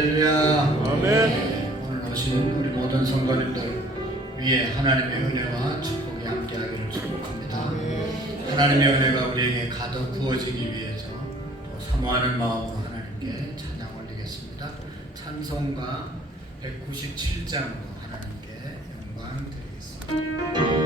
할렐루야. 아멘. 오늘 오신 우리 모든 성도님들 위에 하나님의 은혜와 축복이 함께하기를 축복합니다. 하나님의 은혜가 우리에게 가득 부어지기 위해서 또 사모하는 마음으로 하나님께 찬양 올리겠습니다. 찬송가 197장으로 하나님께 영광 드리겠습니다.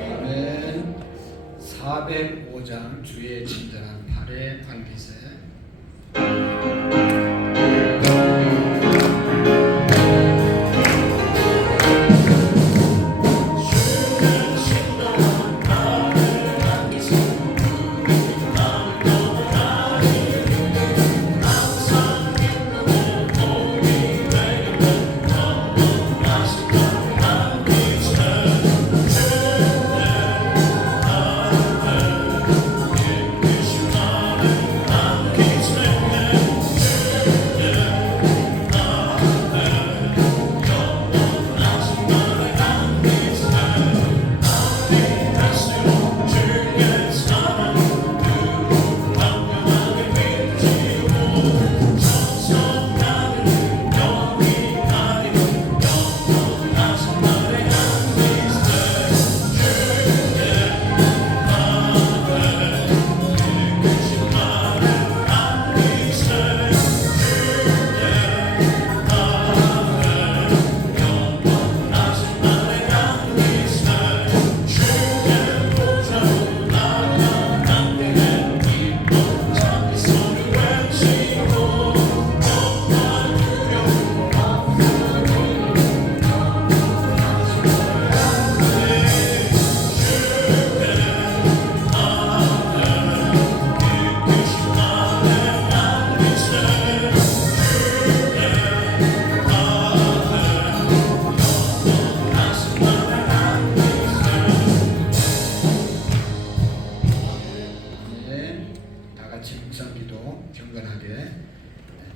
아멘. 405장 주의 친절한 발에 안기세.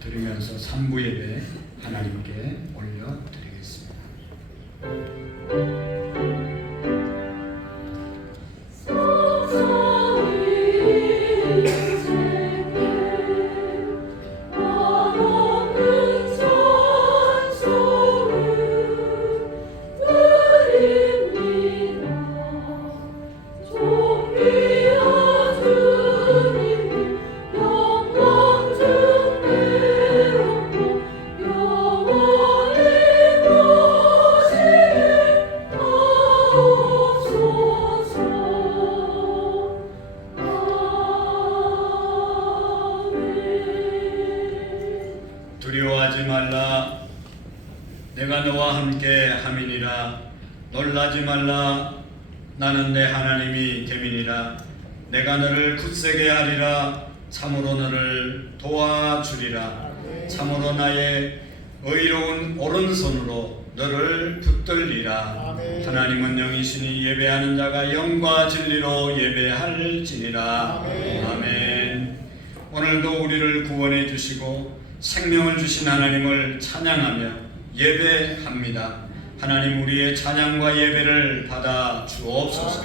드리면서 3부 예배 하나님께 올려드리겠습니다. 너와 함께 함이니라. 놀라지 말라. 나는 내 하나님이 됨이니라. 내가 너를 굳세게 하리라. 참으로 너를 도와주리라. 참으로 나의 의로운 오른손으로 너를 붙들리라. 하나님은 영이시니 예배하는 자가 영과 진리로 예배할지니라. 아멘. 오늘도 우리를 구원해 주시고 생명을 주신 하나님을 찬양하며 예배합니다. 하나님, 우리의 찬양과 예배를 받아 주옵소서.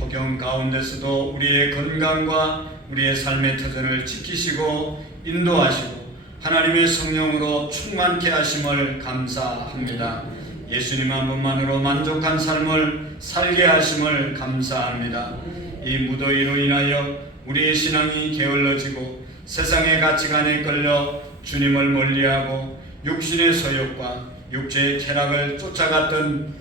폭염 가운데서도 우리의 건강과 우리의 삶의 터전을 지키시고 인도하시고 하나님의 성령으로 충만케 하심을 감사합니다. 예수님 한 분만으로 만족한 삶을 살게 하심을 감사합니다. 이 무더위로 인하여 우리의 신앙이 게을러지고 세상의 가치관에 끌려 주님을 멀리하고 육신의 소욕과 육체의 쾌락을 쫓아갔던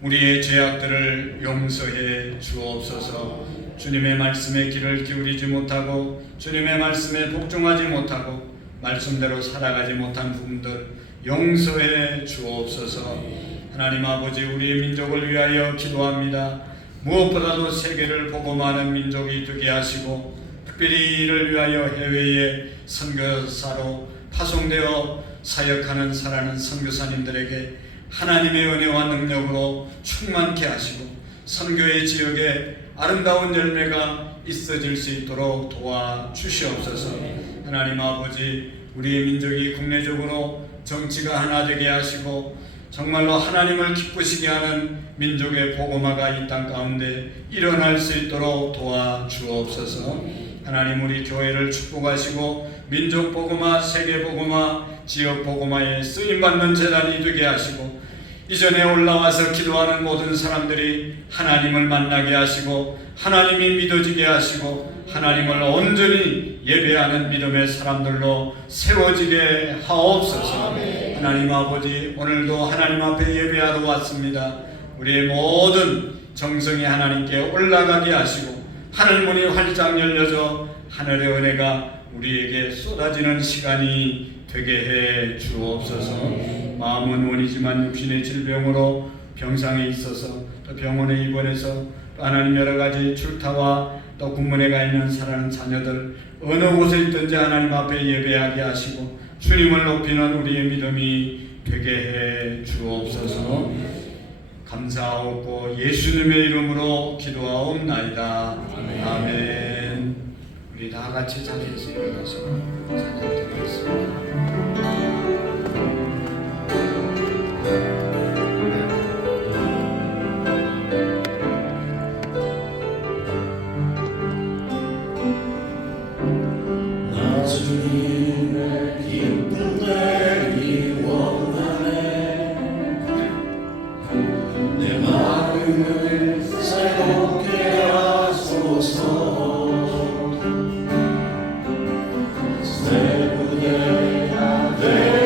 우리의 죄악들을 용서해 주옵소서. 주님의 말씀에 귀를 기울이지 못하고 주님의 말씀에 복종하지 못하고 말씀대로 살아가지 못한 부분들 용서해 주옵소서. 하나님 아버지, 우리의 민족을 위하여 기도합니다. 무엇보다도 세계를 복음하는 민족이 되게 하시고 특별히 이를 위하여 해외에 선교사로 파송되어 사역하는 살아가는 선교사님들에게 하나님의 은혜와 능력으로 충만케 하시고 선교의 지역에 아름다운 열매가 있어질 수 있도록 도와주시옵소서. 하나님 아버지, 우리의 민족이 국내적으로 정치가 하나 되게 하시고 정말로 하나님을 기쁘시게 하는 민족의 복음화가 이 땅 가운데 일어날 수 있도록 도와주옵소서. 하나님, 우리 교회를 축복하시고 민족 복음화, 세계 복음화, 지역 복음화에 쓰임받는 재단이 되게 하시고 이전에 올라와서 기도하는 모든 사람들이 하나님을 만나게 하시고 하나님이 믿어지게 하시고 하나님을 온전히 예배하는 믿음의 사람들로 세워지게 하옵소서. 하나님 아버지, 오늘도 하나님 앞에 예배하러 왔습니다. 우리의 모든 정성이 하나님께 올라가게 하시고 하늘문이 활짝 열려져 하늘의 은혜가 우리에게 쏟아지는 시간이 되게 해 주옵소서. 마음은 원이지만 육신의 질병으로 병상에 있어서 또 병원에 입원해서 또 하나님 여러 가지 출타와 또 군문에 가 있는 사랑하는 자녀들 어느 곳에 있든지 하나님 앞에 예배하게 하시고 주님을 높이는 우리의 믿음이 되게 해 주옵소서. 감사하고 예수님의 이름으로 기도하옵나이다. 아멘. 우리 다 같이 자리에서 일어나서 찬양드리겠습니다. 내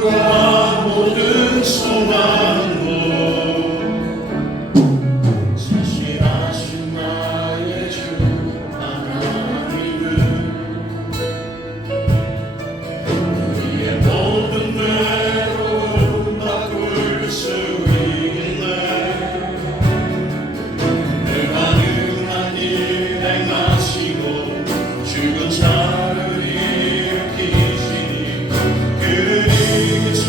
꿈과 모든 소망도 진실하신 나의 주 하나님은 우리의 모든 괴로움 바꿀 수 있네. 늘 가능한 일 행하시고 죽은 자를 일으키시니 그를 이기는 자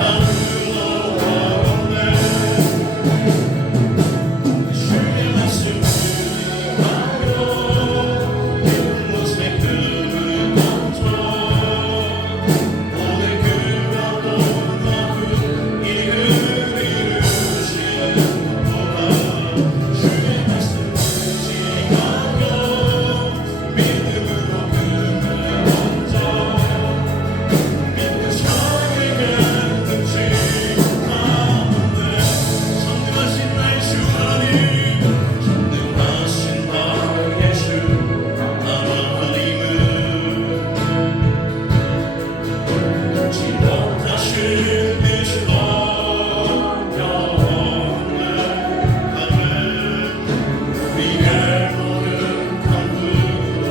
아무도 없네. 주의 말씀 들으니까요 기쁜 곳에 끄는 멈춰 오늘 그가 온 마음 이를 이루시는 도다. 주의 말씀 들으니까요 믿음으로 그를 멈춰 믿는 자에게 끝이 없네. 전능하신 나의 주 하나님, 전능하신 나의 주 하나님은 지 못하실 빛이 어려웠네. 아멘. 우리의 모든 간구도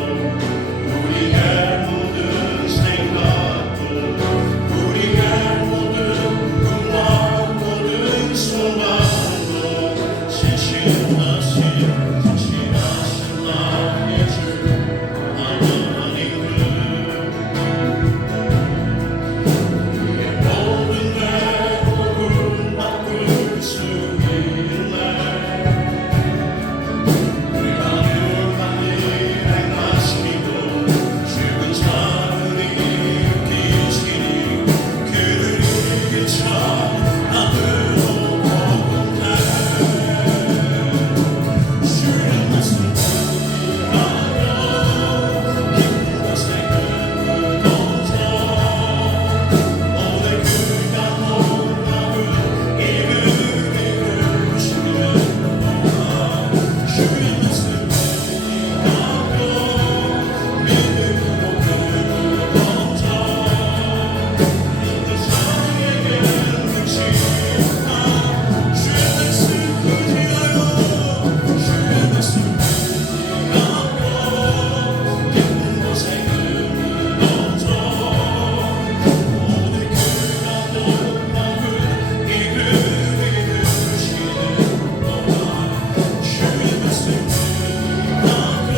우리의 모든 생각도 우리의 모든 꿈과 모든 소망도 진실하신 나의 주 하나님은 우리의 모든 외로움 바꿀 수 있네. 늘 가능한 일 행하시고 죽은 자를 일으키시니 그를 이길 자 아무도 없네. 주의 말씀 들으니까요 기쁜 곳에 그를 멈춰 오늘 그가 온 마음 이를 이루시는 도다. 주의 말씀 들으니까요 믿음으로 그를 멈춰 믿는 자에게 끝이 없다. 주의 말씀 들으니까요 주의 말씀 들으니까요 기쁜 곳에 그를 멈춰 오늘 그가 온 마음 이를 이루시는 도다. 주의 말씀 들으니까요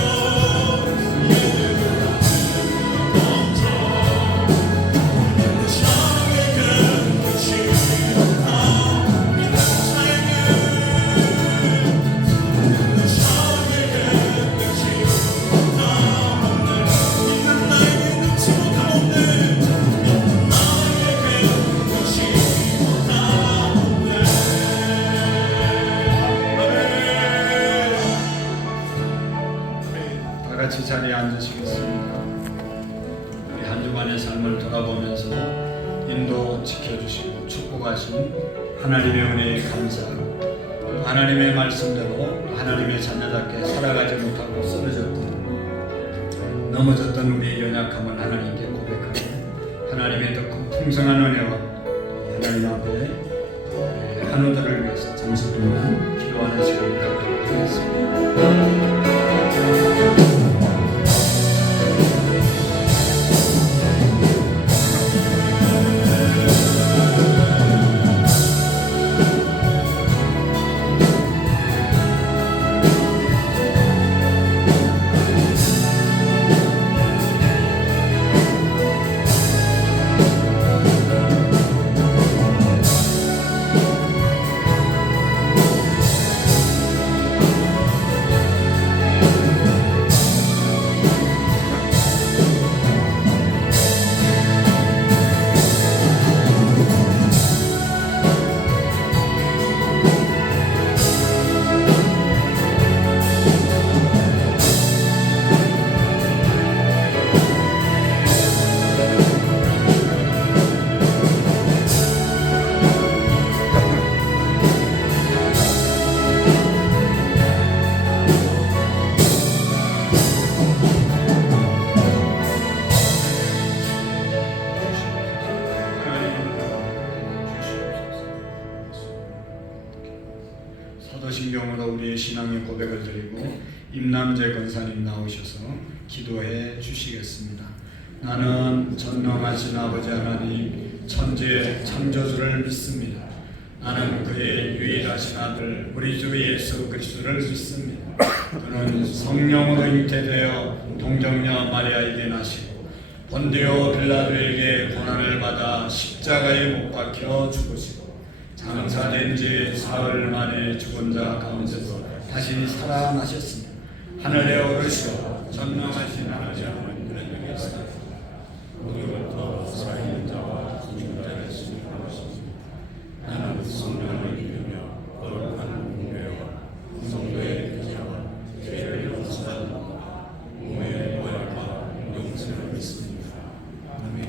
믿음으로 그를 멈춰 믿는 자에게 끝이 없다. 믿는 자에게 끝이 없다. 믿는 나에게 끝이 없다. 믿는 나에게 끝이 없다. 다 같이 자리에 앉으시겠습니다. 우리 한 주간의 삶을 돌아보면서 인도 지켜주시고 축복하신 하나님의 은혜에 감사하고 하나님의 말씀대로 하나님의 자녀답게 살아가지 못하고 쓰러졌던 넘어졌던 우리의 연약함을 하나님께 고백하고 하나님의 더 큰 풍성한 은혜와 또 하나님 앞에 한우들을 위해서 잠시 동안 기도하는 시간을 갖도록 하겠습니다. 사도신경으로 우리의 신앙의 고백을 드리고 임남재 권사님 나오셔서 기도해 주시겠습니다. 나는 전능하신 아버지 하나님 천지의 창조주를 믿습니다. 나는 그의 유일하신 아들 우리 주 예수 그리스도를 믿습니다. 그는 성령으로 잉태되어 동정녀 마리아에게 나시고 본디오 빌라도에게 고난을 받아 십자가에 못 박혀 죽으시고 장사된 지 사흘 만에 죽은 자 가운데서 다시 살아나셨습니다. 하늘에 오르시고 전능하신 아버지 하나님께 오늘부터 살아있는 자와 죽은 자를 심판하십니다. 나는 성령을 믿으며 거룩한 공회와 성도의 교제와 죄를 용서하는 몸의 부활과 영생을 믿습니다. 아멘.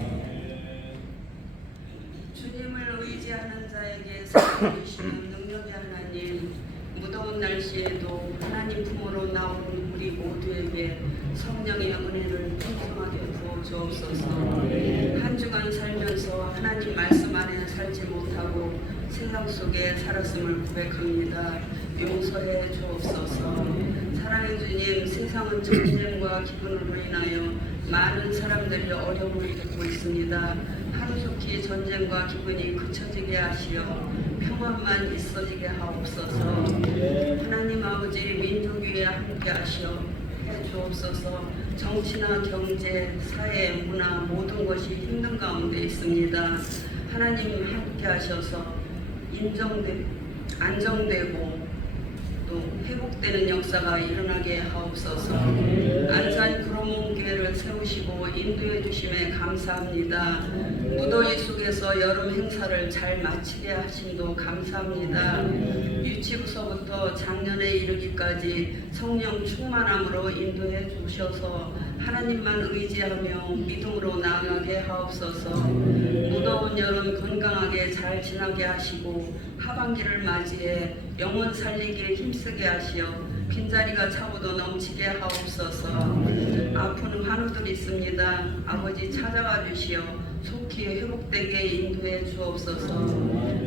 주님을 의지하는 자에게 사랑해 주시는 능력의 하나님, 무더운 날씨에도 하나님 품으로 나온 우리 모두에게 성령의 은혜를 풍성하게 부어 주옵소서. 한 주간 살면서 하나님 말씀 안에 살지 못하고 세상 속에 살았음을 고백합니다. 용서해 주옵소서. 사랑의 주님, 세상은 전쟁과 기근으로 인하여 많은 사람들이 어려움을 겪고 있습니다. 하루속히 전쟁과 기근이 그쳐지게 하시어 평안만 있어지게 하옵소서. 하나님 아버지 민족 위에 함께 하시어 해 주옵소서. 정치나 경제, 사회, 문화 모든 것이 힘든 가운데 있습니다. 하나님 함께 하셔서 안정되고 또 회복되는 역사가 일어나게 하옵소서. 안산 구로문 교회를 세우시고 인도해 주심에 감사합니다. 무더위 속에서 여름 행사를 잘 마치게 하심도 감사합니다. 유치부서부터 작년에 이르기까지 성령 충만함으로 인도해 주셔서 하나님만 의지하며 믿음으로 나아가게 하옵소서. 무더운 여름 건강하게 잘 지나게 하시고 하반기를 맞이해 영혼 살리기에 힘쓰게 하시어 빈자리가 차고도 넘치게 하옵소서. 아픈 환우들이 있습니다. 아버지 찾아와 주시어 속히 회복되게 인도해 주옵소서.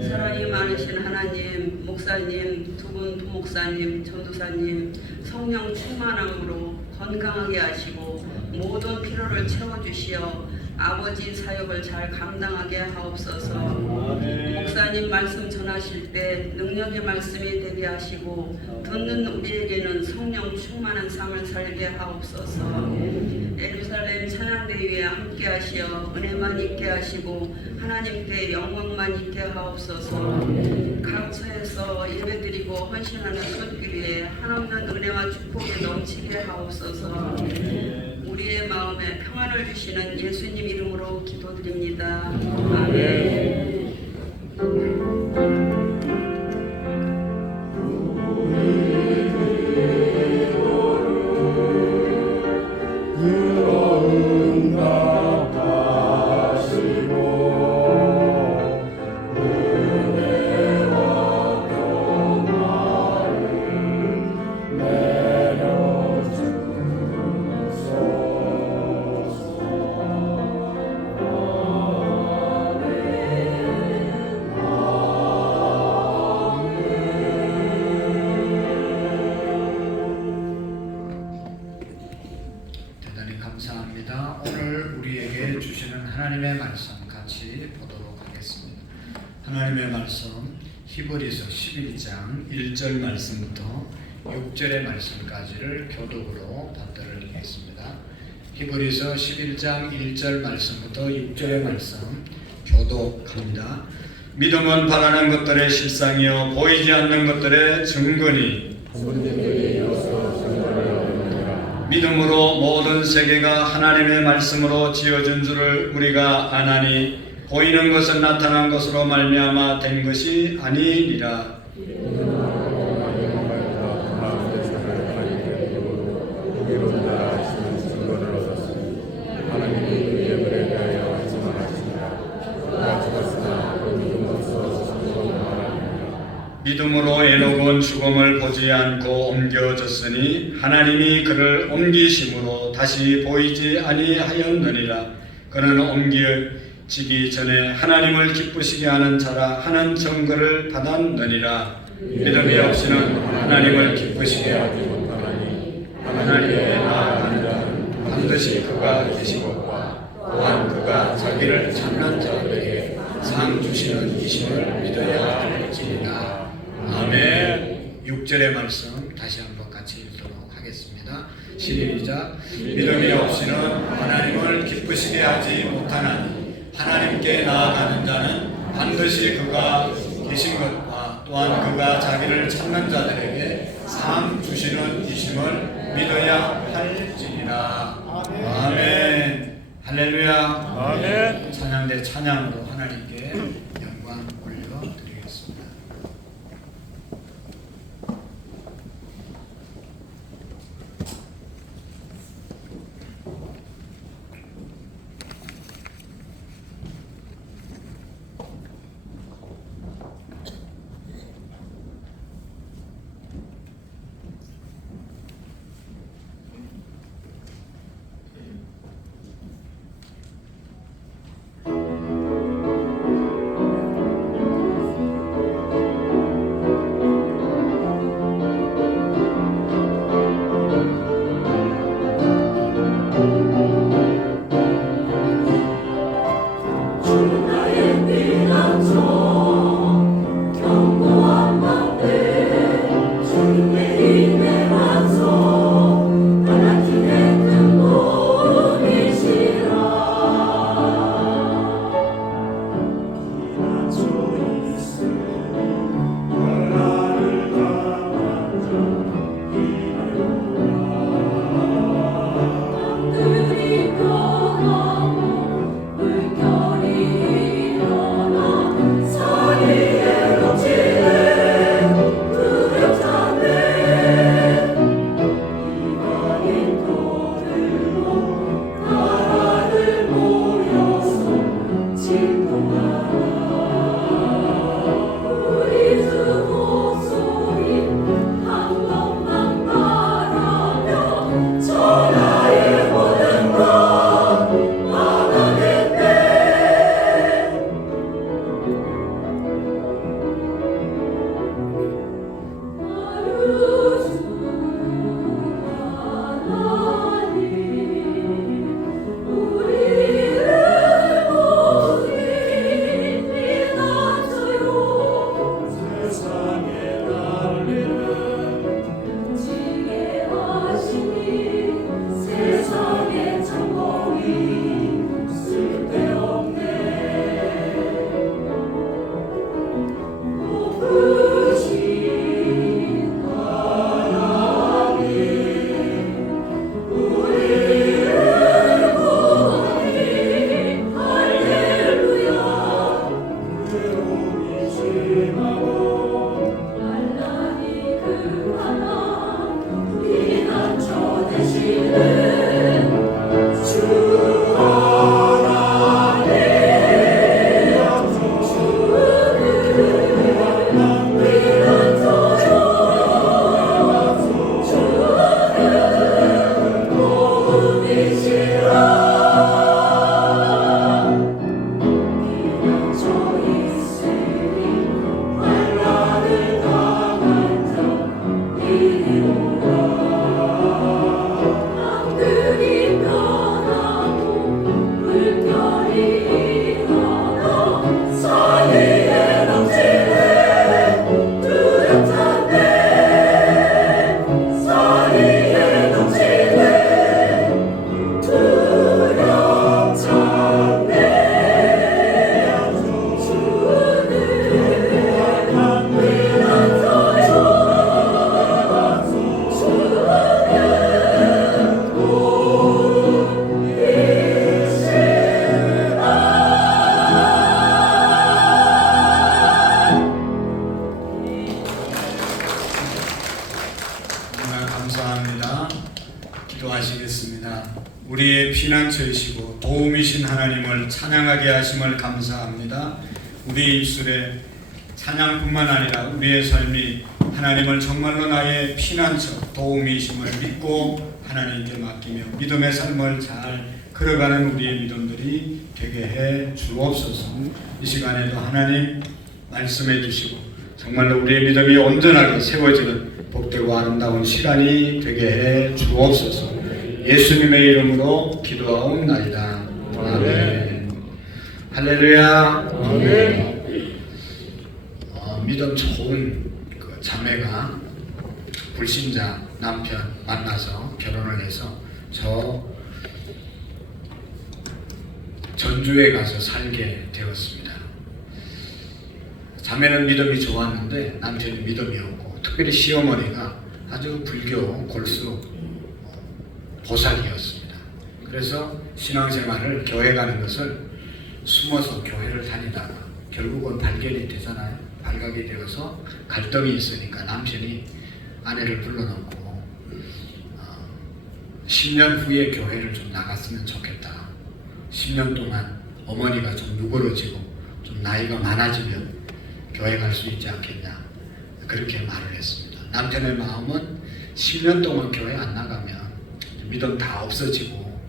사랑이 많으신 하나님, 목사님, 두 분 부목사님, 전도사님 성령 충만함으로 건강하게 하시고 모든 필요를 채워주시어 아버지 사역을 잘 감당하게 하옵소서. 목사님 말씀 전하실 때 능력의 말씀이 되게 하시고 듣는 우리에게는 성령 충만한 삶을 살게 하옵소서. 예루살렘 찬양대회에 함께 하시어 은혜만 있게 하시고 하나님께 영광만 있게 하옵소서. 각처에서 예배드리고 헌신하는 손길 위에 한없는 은혜와 축복이 넘치게 하옵소서. 우리의 마음에 평안을 주시는 예수님 이름으로 기도드립니다. 아멘. 감사합니다. 오늘 우리에게 주시는 하나님의 말씀 같이 보도록 하겠습니다. 하나님의 말씀 히브리서 11장 1절 말씀부터 6절의 말씀까지를 교독으로 받들어드리겠습니다. 히브리서 11장 1절 말씀부터 6절의 말씀 교독합니다. 믿음은 바라는 것들의 실상이요 보이지 않는 것들의 증거니 믿음으로 모든 세계가 하나님의 말씀으로 지어진 줄을 우리가 아나니 보이는 것은 나타난 것으로 말미암아 된 것이 아니니라. 믿음으로 에녹은 죽음을 보지 않고 옮겨졌으니 하나님이 그를 옮기심으로 다시 보이지 아니하였느니라. 그는 옮겨지기 전에 하나님을 기쁘시게 하는 자라 하는 증거를 받았느니라. 믿음이 없이는 하나님을 기쁘시게 하지 못하나니 하나님께 나아가는 자는 반드시 그가 계신 것과 또한 그가 자기를 찾는 자들에게 상 주시는 이심을 믿어야 할지니라. 아멘. 6절의 말씀 다시 한번 같이 읽도록 하겠습니다. 시작. 믿음이 없이는 하나님을 기쁘시게 하지 못하나니 하나님께 나아가는 자는 반드시 그가 계신 것과 또한 그가 자기를 찾는 자들에게 상 주시는 이심을 믿어야 할지니라. 아멘. 할렐루야. 아멘. 찬양대 찬양으로 하나님께 영광 올려드리겠습니다. 우리의 피난처이시고 도움이신 하나님을 찬양하게 하심을 감사합니다. 우리 입술에 찬양뿐만 아니라 우리의 삶이 하나님을 정말로 나의 피난처, 도움이심을 믿고 하나님께 맡기며 믿음의 삶을 잘 걸어가는 우리의 믿음들이 되게 해 주옵소서. 이 시간에도 하나님 말씀해 주시고 정말로 우리의 믿음이 온전하게 세워지는 복되고 아름다운 시간이 되게 해 주옵소서. 예수님의 이름으로 기도하옵나이다. 아멘. 할렐루야. 믿음 좋은 그 자매가 불신자 남편 만나서 결혼을 해서 저 전주에 가서 살게 되었습니다. 자매는 믿음이 좋았는데 남편은 믿음이 없고, 특별히 시어머니가 아주 불교 골수 보살이었습니다. 그래서 신앙생활을 교회 가는 것을 숨어서 교회를 다니다가 결국은 발견이 되잖아요. 발각이 되어서 갈등이 있으니까 남편이 아내를 불러놓고 10년 후에 교회를 좀 나갔으면 좋겠다. 10년 동안 어머니가 좀 누그러지고 좀 나이가 많아지면 교회 갈 수 있지 않겠냐, 그렇게 말을 했습니다. 남편의 마음은 10년 동안 교회 안 나가면 믿음 다 없어지고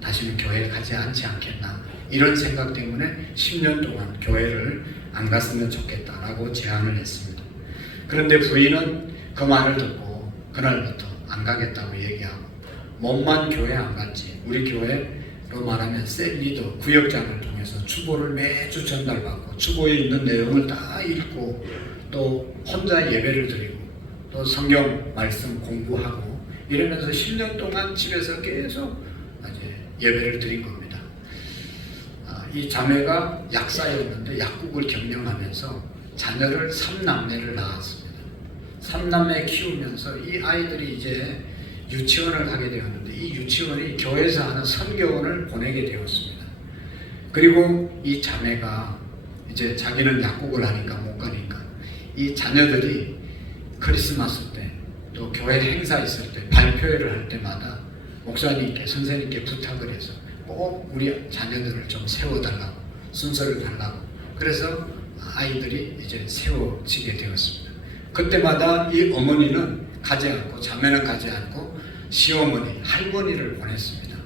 다시는 교회에 가지 않지 않겠나, 이런 생각 때문에 10년 동안 교회를 안 갔으면 좋겠다라고 제안을 했습니다. 그런데 부인은 그 말을 듣고 그날부터 안 가겠다고 얘기하고, 몸만 교회 안 갔지 우리 교회로 말하면 셀 리더 구역장을 통해서 추보를 매주 전달받고 추보에 있는 내용을 다 읽고 또 혼자 예배를 드리고 또 성경 말씀 공부하고 이러면서 10년 동안 집에서 계속 이제 예배를 드린 겁니다. 이 자매가 약사였는데 약국을 경영하면서 자녀를 3남매를 낳았습니다. 3남매 키우면서 이 아이들이 이제 유치원을 가게 되었는데 이 유치원이 교회에서 하는 선교원을 보내게 되었습니다. 그리고 이 자매가 이제 자기는 약국을 하니까 못 가니까 이 자녀들이 크리스마스 때 또 교회 행사 있을 때 발표회를 할 때마다 목사님께 선생님께 부탁을 해서 꼭 우리 자녀들을 좀 세워달라고, 순서를 달라고, 그래서 아이들이 이제 세워지게 되었습니다. 그때마다 이 어머니는 가지 않고, 자매는 가지 않고 시어머니, 할머니를 보냈습니다.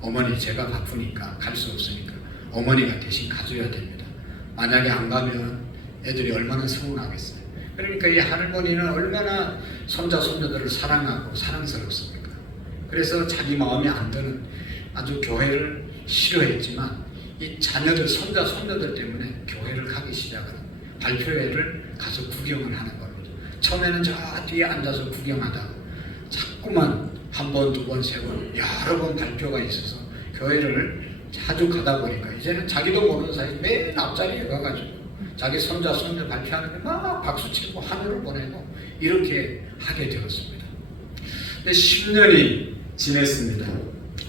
어머니 제가 바쁘니까 갈 수 없으니까 어머니가 대신 가줘야 됩니다. 만약에 안 가면 애들이 얼마나 서운하겠어요. 그러니까 이 할머니는 얼마나 손자 손녀들을 사랑하고 사랑스럽습니까? 그래서 자기 마음에 안 드는 아주 교회를 싫어했지만 이 자녀들, 손자 손녀들 때문에 교회를 가기 시작하는, 발표회를 가서 구경을 하는 겁니다. 처음에는 저 뒤에 앉아서 구경하다가 자꾸만 한 번, 두 번, 세 번, 여러 번 발표가 있어서 교회를 자주 가다 보니까 이제는 자기도 모르는 사이 맨 앞자리에 가가지고 자기 손자 손녀 발표하는데 막 박수치고 하늘을 보내고 이렇게 하게 되었습니다. 근데 10년이 지냈습니다.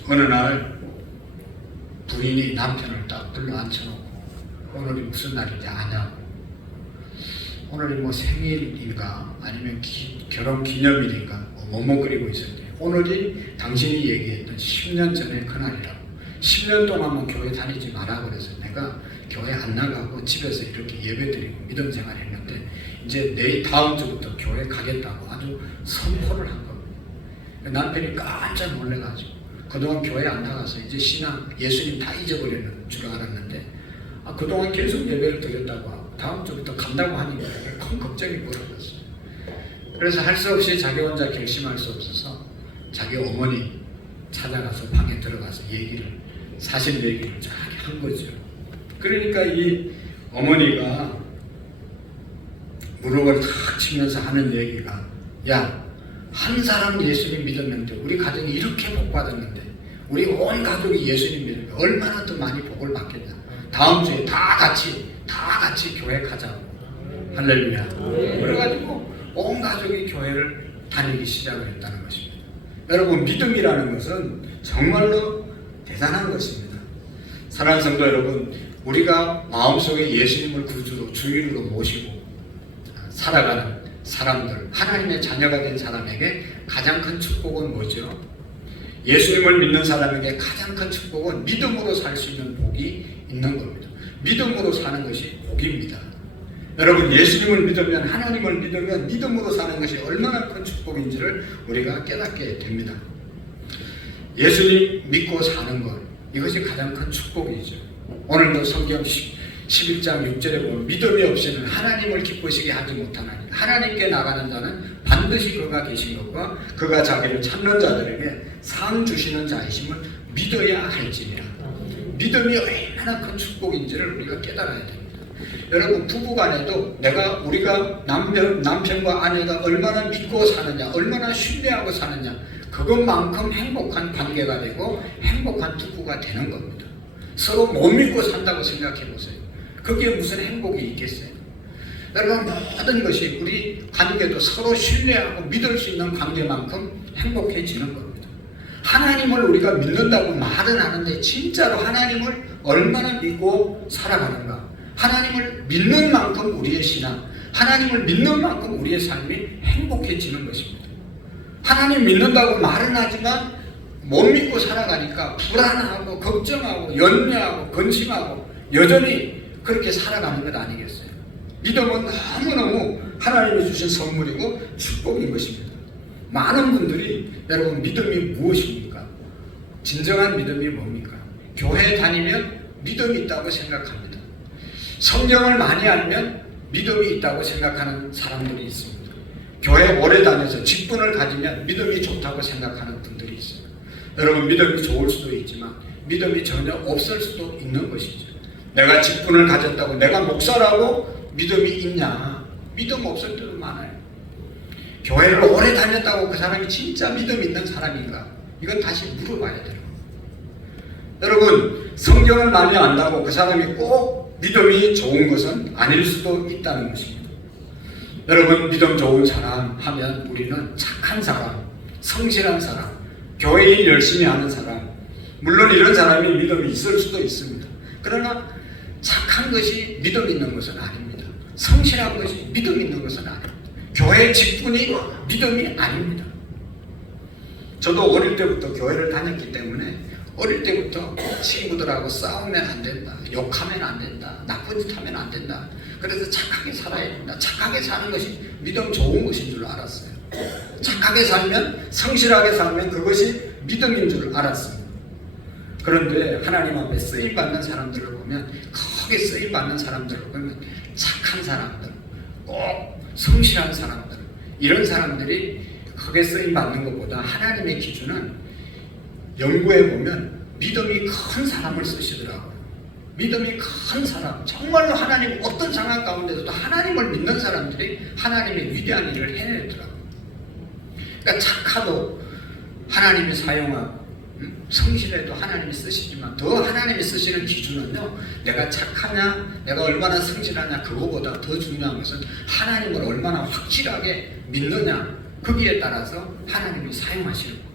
어느 날 부인이 남편을 딱 불러 앉혀놓고 오늘이 무슨 날인지 아냐고, 오늘이 뭐 생일인가 아니면 결혼 기념일인가 뭐 머뭇거리고 있을 때 오늘이 당신이 얘기했던 10년 전의 그날이라고, 10년 동안만 교회 다니지 마라 그래서 내가 교회 안 나가고 집에서 이렇게 예배드리고 믿음 생활 했는데 이제 내일 다음 주부터 교회 가겠다고 아주 선포를 한 겁니다. 남편이 깜짝 놀래가지고 그동안 교회 안 나가서 이제 신앙, 예수님 다 잊어버리는 줄 알았는데 그동안 계속 예배를 드렸다고 하고 다음 주부터 간다고 하니까 큰 걱정이 벌어졌어요. 그래서 할 수 없이 자기 혼자 결심할 수 없어서 자기 어머니 찾아가서 방에 들어가서 사실 얘기를 쫙 한 거죠. 그러니까 이 어머니가 무릎을 탁 치면서 하는 얘기가, 야, 한 사람 예수님 믿었는데 우리 가정이 이렇게 복 받았는데 우리 온 가족이 예수님 믿으면 얼마나 더 많이 복을 받겠냐. 다음 주에 다 같이 교회 가자고. 할렐루야. 그래가지고 온 가족이 교회를 다니기 시작을 했다는 것입니다. 여러분, 믿음이라는 것은 정말로 대단한 것입니다. 사랑하는 성도 여러분, 우리가 마음속에 예수님을 구주로 주인으로 모시고 살아가는 사람들, 하나님의 자녀가 된 사람에게 가장 큰 축복은 뭐죠? 예수님을 믿는 사람에게 가장 큰 축복은 믿음으로 살 수 있는 복이 있는 겁니다. 믿음으로 사는 것이 복입니다. 여러분, 예수님을 믿으면, 하나님을 믿으면 믿음으로 사는 것이 얼마나 큰 축복인지를 우리가 깨닫게 됩니다. 예수님 믿고 사는 것, 이것이 가장 큰 축복이죠. 오늘도 성경 11장 6절에 보면 믿음이 없이는 하나님을 기쁘시게 하지 못하나니 하나님께 나가는 자는 반드시 그가 계신 것과 그가 자기를 찾는 자들에게 상 주시는 자이심을 믿어야 할지니라. 믿음이 얼마나 큰 축복인지를 우리가 깨달아야 됩니다. 여러분 부부간에도 우리가 남편과 아내가 얼마나 믿고 사느냐, 얼마나 신뢰하고 사느냐, 그것만큼 행복한 관계가 되고 행복한 부부가 되는 겁니다. 서로 못 믿고 산다고 생각해 보세요. 거기에 무슨 행복이 있겠어요? 여러분 모든 것이 우리 관계도 서로 신뢰하고 믿을 수 있는 관계만큼 행복해지는 겁니다. 하나님을 우리가 믿는다고 말은 하는데 진짜로 하나님을 얼마나 믿고 살아가는가? 하나님을 믿는 만큼 우리의 신앙, 하나님을 믿는 만큼 우리의 삶이 행복해지는 것입니다. 하나님 믿는다고 말은 하지만 못 믿고 살아가니까 불안하고 걱정하고 염려하고 근심하고 여전히 그렇게 살아가는 것 아니겠어요? 믿음은 너무너무 하나님이 주신 선물이고 축복인 것입니다. 많은 분들이 여러분 믿음이 무엇입니까? 진정한 믿음이 뭡니까? 교회 다니면 믿음이 있다고 생각합니다. 성경을 많이 알면 믿음이 있다고 생각하는 사람들이 있습니다. 교회 오래 다녀서 직분을 가지면 믿음이 좋다고 생각하는 분들이 있어요. 여러분 믿음이 좋을 수도 있지만 믿음이 전혀 없을 수도 있는 것이죠. 내가 직분을 가졌다고 내가 목사라고 믿음이 있냐? 믿음 없을 때도 많아요. 교회를 오래 다녔다고 그 사람이 진짜 믿음 있는 사람인가? 이건 다시 물어봐야 돼요. 여러분 성경을 많이 안다고 그 사람이 꼭 믿음이 좋은 것은 아닐 수도 있다는 것입니다. 여러분 믿음 좋은 사람 하면 우리는 착한 사람, 성실한 사람, 교회 일 열심히 하는 사람, 물론 이런 사람이 믿음이 있을 수도 있습니다. 그러나 착한 것이 믿음 있는 것은 아닙니다. 성실한 것이 믿음 있는 것은 아닙니다. 교회 직분이 믿음이 아닙니다. 저도 어릴 때부터 교회를 다녔기 때문에 어릴 때부터 친구들하고 싸우면 안 된다, 욕하면 안 된다, 나쁜 짓 하면 안 된다. 그래서 착하게 살아야 된다. 착하게 사는 것이 믿음 좋은 것인 줄 알았어요. 착하게 살면, 성실하게 살면 그것이 믿음인 줄 알았습니다. 그런데 하나님 앞에 쓰임받는 사람들을 보면, 크게 쓰임받는 쓰임받는 사람들을 보면 착한 사람들, 꼭 성실한 사람들, 이런 사람들이 크게 쓰임받는 것보다 하나님의 기준은 연구해 보면 믿음이 큰 사람을 쓰시더라고요. 믿음이 큰 사람, 정말로 하나님 어떤 상황 가운데서도 하나님을 믿는 사람들이 하나님의 위대한 일을 해내더라고요. 그러니까 착하도 하나님이 사용하고 성실해도 하나님이 쓰시지만 더 하나님이 쓰시는 기준은요, 내가 착하냐, 내가 얼마나 성실하냐, 그거보다 더 중요한 것은 하나님을 얼마나 확실하게 믿느냐, 거기에 따라서 하나님이 사용하시는 거예요.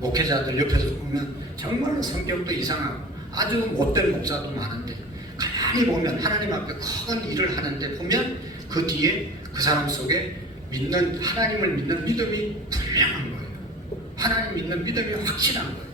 목회자들 옆에서 보면 정말로 성격도 이상하고 아주 못된 목사도 많은데 가만히 보면 하나님 앞에 큰 일을 하는데 보면 그 뒤에 그 사람 속에 하나님을 믿는 믿음이 분명한 거예요. 하나님 믿는 믿음이 확실한 거예요.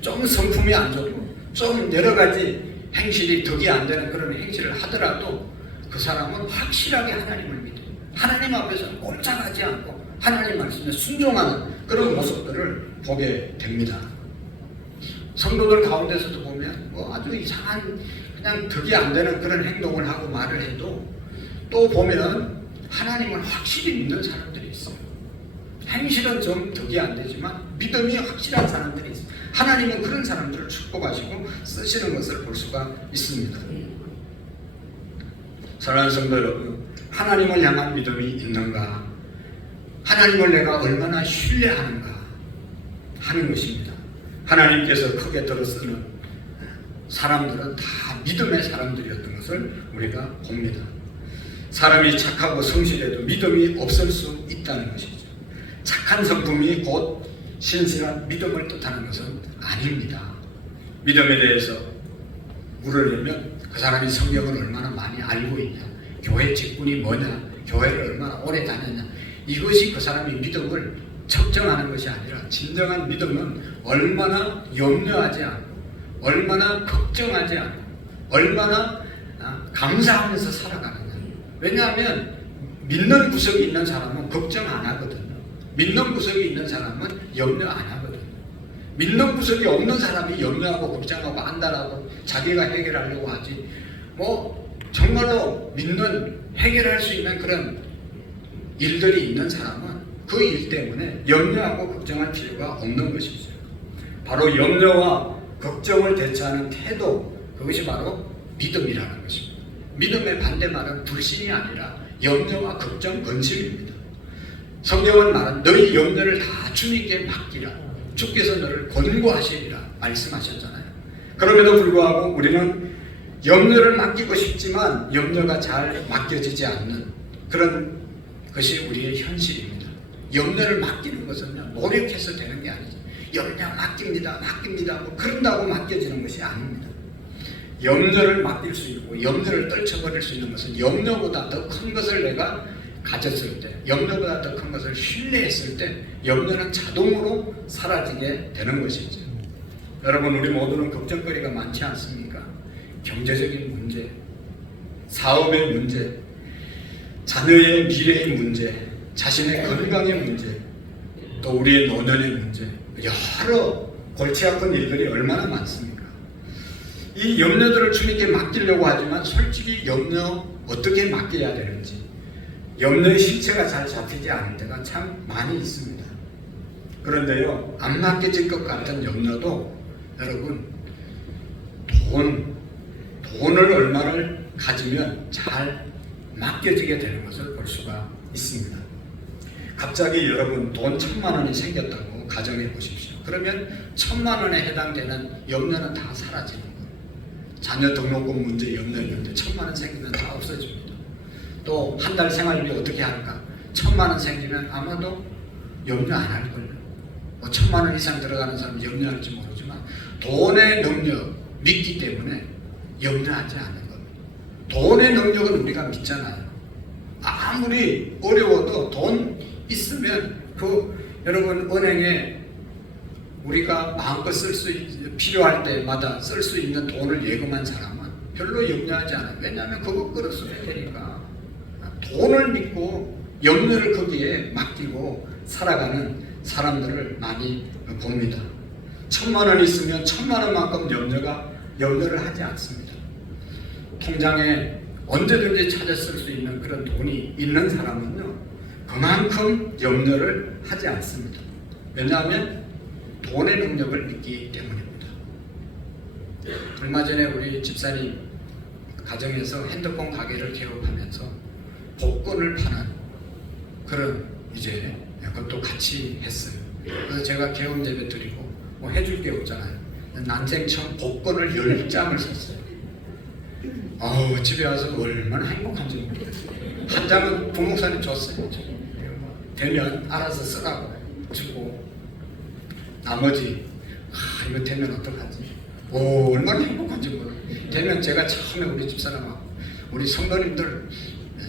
좀 성품이 안 좋고 좀 여러 가지 행실이 덕이 안 되는 그런 행실을 하더라도 그 사람은 확실하게 하나님을 믿어요. 하나님 앞에서 꼼짝하지 않고 하나님 말씀에 순종하는 그런 모습들을 보게 됩니다. 성도들 가운데서도 보면 아주 이상한 그냥 덕이 안 되는 그런 행동을 하고 말을 해도 또 보면 하나님을 확실히 믿는 사람들이 있어요. 행실은 좀 덕이 안 되지만 믿음이 확실한 사람들이 있어요. 하나님은 그런 사람들을 축복하시고 쓰시는 것을 볼 수가 있습니다. 사랑하는 성도 여러분, 하나님을 향한 믿음이 있는가? 하나님을 내가 얼마나 신뢰하는가 하는 것입니다. 하나님께서 크게 들어쓰는 사람들은 다 믿음의 사람들이었던 것을 우리가 봅니다. 사람이 착하고 성실해도 믿음이 없을 수 있다는 것이죠. 착한 성품이 곧 신실한 믿음을 뜻하는 것은 아닙니다. 믿음에 대해서 물으려면 그 사람이 성경을 얼마나 많이 알고 있냐, 교회 직분이 뭐냐, 교회를 얼마나 오래 다녔냐, 이것이 그 사람의 믿음을 측정하는 것이 아니라 진정한 믿음은 얼마나 염려하지 않고 얼마나 걱정하지 않고 얼마나 감사하면서 살아가느냐. 왜냐하면 믿는 구석이 있는 사람은 걱정 안 하거든요. 믿는 구석이 있는 사람은 염려 안 하거든요. 믿는 구석이 없는 사람이 염려하고 걱정하고 안달하고 자기가 해결하려고 하지, 뭐 정말로 믿는 해결할 수 있는 그런 일들이 있는 사람은 그 일 때문에 염려하고 걱정할 필요가 없는 것이죠. 바로 염려와 걱정을 대처하는 태도, 그것이 바로 믿음이라는 것입니다. 믿음의 반대말은 불신이 아니라 염려와 걱정, 근심입니다. 성경은 말은 너희 염려를 다 주님께 맡기라. 주께서 너를 권고하시리라 말씀하셨잖아요. 그럼에도 불구하고 우리는 염려를 맡기고 싶지만 염려가 잘 맡겨지지 않는 그런 것이 우리의 현실입니다. 염려를 맡기는 것은 노력해서 되는 게 아니죠. 염려 맡깁니다. 뭐 그런다고 맡겨지는 것이 아닙니다. 염려를 맡길 수 있고 염려를 떨쳐버릴 수 있는 것은 염려보다 더 큰 것을 내가 가졌을 때, 염려보다 더 큰 것을 신뢰했을 때 염려는 자동으로 사라지게 되는 것이죠. 여러분, 우리 모두는 걱정거리가 많지 않습니까? 경제적인 문제, 사업의 문제, 자녀의 미래의 문제, 자신의 건강의 문제, 또 우리의 노년의 문제, 여러 골치 아픈 일들이 얼마나 많습니까? 이 염려들을 주님께 맡기려고 하지만 솔직히 염려 어떻게 맡겨야 되는지, 염려의 실체가 잘 잡히지 않을 때가 참 많이 있습니다. 그런데요, 안 맡겨질 것 같은 염려도 여러분, 돈을 얼마를 가지면 잘 맡겨지게 되는 것을 볼 수가 있습니다. 갑자기 여러분 돈 1,000만 원이 생겼다고 가정해 보십시오. 그러면 1,000만 원에 해당되는 염려는 다 사라지는 거예요. 자녀 등록금 문제 염려 있는데 1,000만 원 생기면 다 없어집니다. 또 한 달 생활비 어떻게 할까? 1,000만 원 생기면 아마도 염려 안 할걸요. 뭐 1,000만 원 이상 들어가는 사람 염려할지 모르지만 돈의 능력 믿기 때문에 염려하지 않는 겁니다. 돈의 능력은 우리가 믿잖아요. 아무리 어려워도 돈 있으면 여러분 은행에 우리가 마음껏 필요할 때마다 쓸 수 있는 돈을 예금한 사람은 별로 염려하지 않아요. 왜냐하면 그거 끌어 쓰면 되니까. 돈을 믿고 염려를 거기에 맡기고 살아가는 사람들을 많이 봅니다. 1,000만 원 있으면 1,000만 원만큼 염려를 하지 않습니다. 통장에 언제든지 찾아 쓸 수 있는 그런 돈이 있는 사람은요, 그만큼 염려를 하지 않습니다. 왜냐하면 돈의 능력을 믿기 때문입니다. 얼마 전에 우리 집사님 가정에서 핸드폰 가게를 개업하면서 복권을 파는 그런 이제 그것도 같이 했어요. 그래서 제가 개업 예배 드리고 뭐 해줄 게 없잖아요. 난생 처음 복권을 10장을 샀어요. 집에 와서 얼마나 행복한지 모르겠어요. 한 장은 부목사님 줬어요. 되면 알아서 쓰라고 주고, 나머지 이거 되면 어떡하지? 얼마나 행복한지 모르겠어요. 되면 제가 처음에 우리 집사람하고 우리 성도님들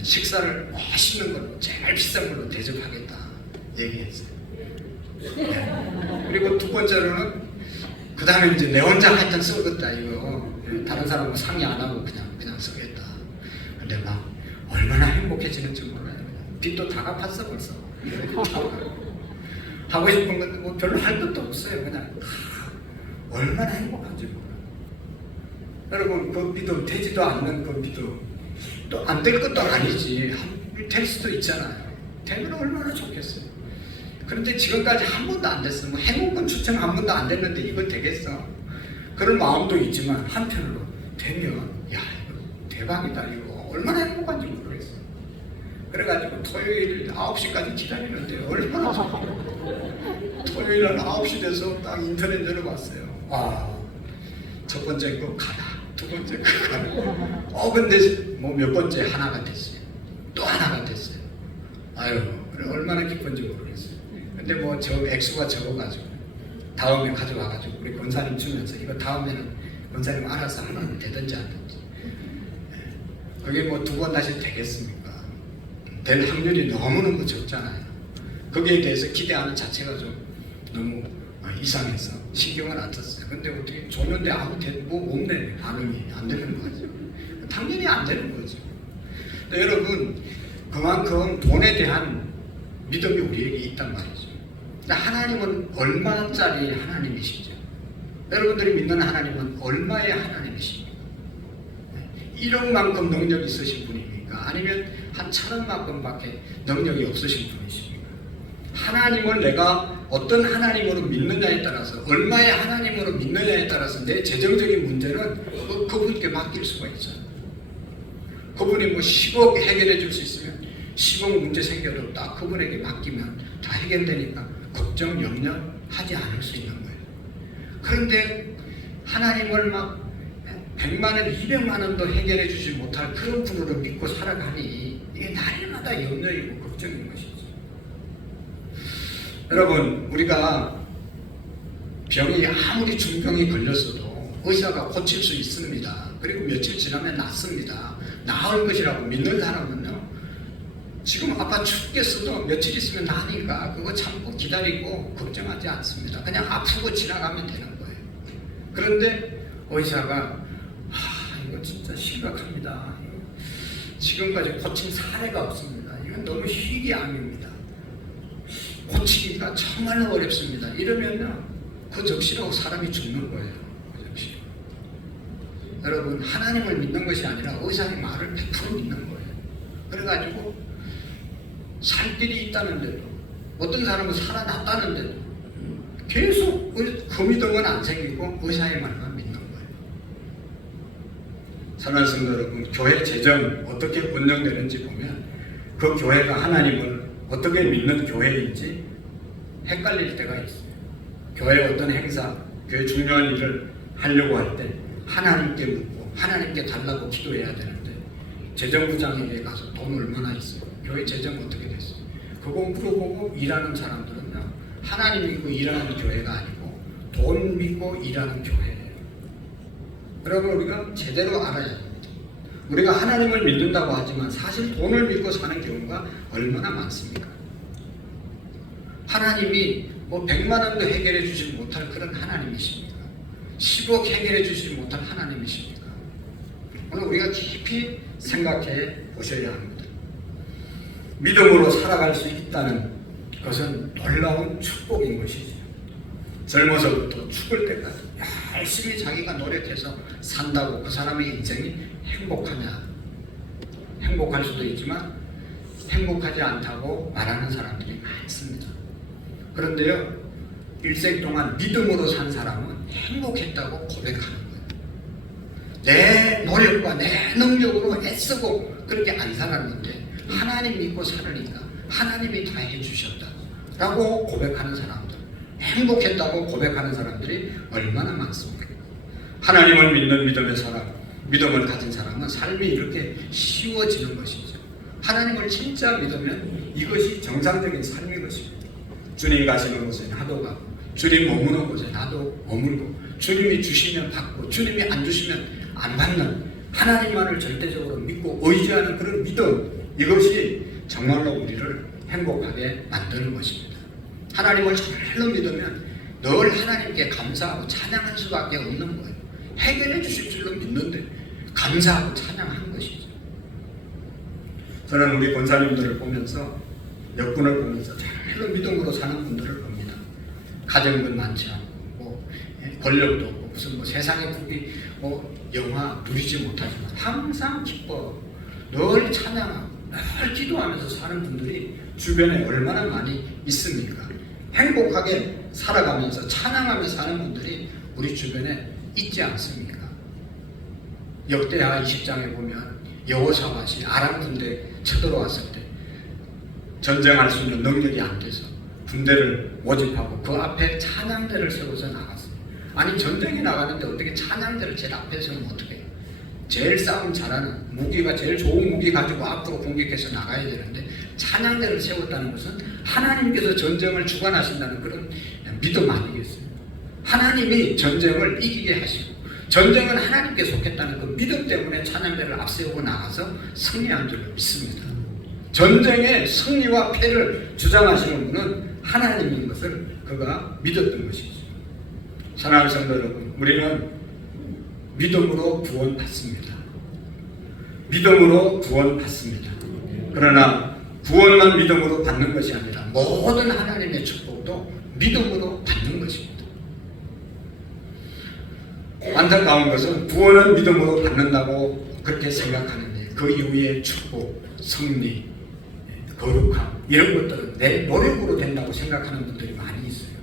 식사를 맛있는 걸로, 제일 비싼 걸로 대접하겠다 얘기했어요. 그리고 두 번째로는 그 다음에 이제 내 혼자 하여튼 쓰겠다 이거. 다른 사람하고 상의 안 하고 그냥 쓰겠다. 근데 막 얼마나 행복해지는지 몰라요. 빚도 다 갚았어 벌써. 하고 싶은 건데 뭐 별로 할 것도 없어요. 그냥 얼마나 행복한지 몰라요. 여러분, 그 빚도 되지도 않는 그 빚도 또 안 될 것도 아니지. 될 수도 있잖아요. 되면 얼마나 좋겠어요. 그런데 지금까지 한 번도 안 됐어. 뭐 행운권 추첨 한 번도 안 됐는데 이거 되겠어? 그런 마음도 있지만 한편으로 되면 야 이거 대박이다. 이거 얼마나 행복한지 모르겠어. 그래가지고 토요일 9시까지 기다리는데 얼마나 좋아요. 토요일 날 9시 돼서 딱 인터넷 열어봤어요. 첫 번째 거 가다, 두 번째 거 가다. 근데 뭐 몇 번째 하나가 됐어요. 또 하나가 됐어요. 그래 얼마나 기쁜지 모르겠어요. 근데 뭐 저 액수가 적어가지고 다음에 가져와가지고 우리 권사님 주면서 이거 다음에는 권사님 알아서 하면 되든지 안 되든지. 그게 뭐 두 번 다시 되겠습니까? 될 확률이 너무너무 적잖아요. 거기에 대해서 기대하는 자체가 좀 너무 이상해서 신경을 안 썼어요. 근데 어떻게 줬는데 아무 없네. 반응이 안 되는 거죠. 당연히 안 되는 거죠. 근데 여러분, 그만큼 돈에 대한 믿음이 우리에게 있단 말이죠. 하나님은 얼마짜리 하나님이시죠? 여러분들이 믿는 하나님은 얼마의 하나님이십니까? 1억만큼 능력이 있으신 분입니까? 아니면 한 1,000억만큼밖에 능력이 없으신 분이십니까? 하나님을 내가 어떤 하나님으로 믿느냐에 따라서, 얼마의 하나님으로 믿느냐에 따라서 내 재정적인 문제는 그분께 맡길 수가 있어요. 그분이 뭐 10억 해결해 줄 수 있으면 10억 문제 생겨도 딱 그분에게 맡기면 다 해결되니까 걱정, 염려하지 않을 수 있는 거예요. 그런데 하나님을 막 100만 원, 200만 원도 해결해 주지 못할 그런 분으로 믿고 살아가니 이게 날마다 염려이고 걱정인 것이죠. 여러분, 우리가 병이 아무리 중병이 걸렸어도 의사가 고칠 수 있습니다. 그리고 며칠 지나면 낫습니다. 나을 것이라고 믿는 사람은요, 지금 아까 죽겠어도 며칠 있으면 나니까 그거 참고 기다리고 걱정하지 않습니다. 그냥 아프고 지나가면 되는 거예요. 그런데 의사가 이거 진짜 심각합니다. 지금까지 고친 사례가 없습니다. 이건 너무 희귀암입니다. 고치기가 정말로 어렵습니다. 이러면요, 그 적시라고 사람이 죽는 거예요. 그 적시. 여러분, 하나님을 믿는 것이 아니라 의사의 말을 100% 믿는 거예요. 그래가지고 살 길이 있다는데도, 어떤 사람은 살아났다는데도 계속 그 믿음은 안 생기고 의사의 말만 믿는 거예요. 사랑하는 성도 여러분, 교회 재정 어떻게 운영되는지 보면 그 교회가 하나님을 어떻게 믿는 교회인지 헷갈릴 때가 있어요. 교회 어떤 행사, 교회 중요한 일을 하려고 할 때 하나님께 묻고 하나님께 달라고 기도해야 되는데 재정부장에게 가서 돈 얼마나 있어요? 교회 재정 어떻게 됐어요? 그거 물어보고 일하는 사람들은요, 하나님 믿고 일하는 교회가 아니고 돈 믿고 일하는 교회예요. 여러분, 우리가 제대로 알아야 합니다. 우리가 하나님을 믿는다고 하지만 사실 돈을 믿고 사는 경우가 얼마나 많습니까? 하나님이 뭐 100만 원도 해결해 주지 못할 그런 하나님이십니까? 10억 해결해 주지 못할 하나님이십니까? 오늘 우리가 깊이 생각해 보셔야 합니다. 믿음으로 살아갈 수 있다는 것은 놀라운 축복인 것이죠. 젊어서부터 죽을 때까지 열심히 자기가 노력해서 산다고 그 사람의 인생이 행복하냐? 행복할 수도 있지만 행복하지 않다고 말하는 사람들이 많습니다. 그런데요, 일생 동안 믿음으로 산 사람은 행복했다고 고백하는 거예요. 내 노력과 내 능력으로 애쓰고 그렇게 안 살았는데 하나님 믿고 살으니까 하나님이 다 해주셨다라고 고백하는 사람들, 행복했다고 고백하는 사람들이 얼마나 많습니까? 하나님을 믿는 믿음의 사람, 믿음을 가진 사람은 삶이 이렇게 쉬워지는 것이죠. 하나님을 진짜 믿으면 이것이 정상적인 삶인 것입니다. 주님 가시는 곳에 나도 가고, 주님 머무는 곳에 나도 머물고, 주님이 주시면 받고, 주님이 안 주시면 안 받는 하나님만을 절대적으로 믿고 의지하는 그런 믿음, 이것이 정말로 우리를 행복하게 만드는 것입니다. 하나님을 정말로 믿으면 늘 하나님께 감사하고 찬양할 수밖에 없는 거예요. 해결해 주실 줄로 믿는데 감사하고 찬양하는 것이죠. 저는 우리 권사님들을 보면서, 몇 분을 보면서 정말로 믿음으로 사는 분들을 봅니다. 가정도 많지 않고, 뭐 권력도 없고, 무슨 뭐 세상의 국이 뭐 영화 누리지 못하지만 항상 기뻐, 늘 찬양하고, 늘 기도하면서 사는 분들이 주변에 얼마나 많이 있습니까? 행복하게 살아가면서 찬양하면서 사는 분들이 우리 주변에 있지 않습니까? 역대하 20장에 보면 여호사밧이 아람 군대 쳐들어왔을 때 전쟁할 수 있는 능력이 안 돼서 군대를 모집하고 그 앞에 찬양대를 세워서 나갔어요. 아니, 전쟁에 나가는데 어떻게 찬양대를 제일 앞에 세우면 어떻게 해요? 제일 싸움 잘하는, 무기가 제일 좋은 무기 가지고 앞으로 공격해서 나가야 되는데 찬양대를 세웠다는 것은 하나님께서 전쟁을 주관하신다는 그런 믿음 아니겠어요? 하나님이 전쟁을 이기게 하시고 전쟁은 하나님께 속했다는 그 믿음 때문에 찬양대를 앞세우고 나가서 승리한 줄 믿습니다. 전쟁의 승리와 패를 주장하시는 분은 하나님인 것을 그가 믿었던 것이죠. 사랑하는 성도 여러분, 우리는 믿음으로 구원받습니다. 믿음으로 구원받습니다. 그러나 구원만 믿음으로 받는 것이 아니라 모든 하나님의 축복도 믿음으로 받는 것입니다. 안타까운 것은 구원은 믿음으로 받는다고 그렇게 생각하는데 그 이후에 축복, 승리, 거룩함 이런 것들은 내 노력으로 된다고 생각하는 분들이 많이 있어요.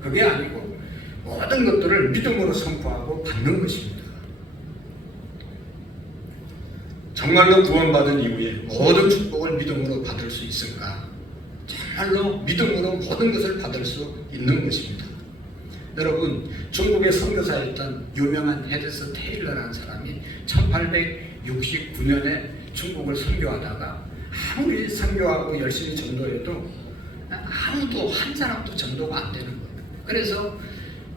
그게 아니고 모든 것들을 믿음으로 선포하고 받는 것입니다. 정말로 구원받은 이후에 모든 축복을 믿음으로 받을 수 있을까? 정말로 믿음으로 모든 것을 받을 수 있는 것입니다. 여러분, 중국의 선교사였던 유명한 헤드스 테일러라는 사람이 1869년에 중국을 선교하다가 아무리 선교하고 열심히 전도해도 아무도 한 사람도 전도가 안 되는 거예요. 그래서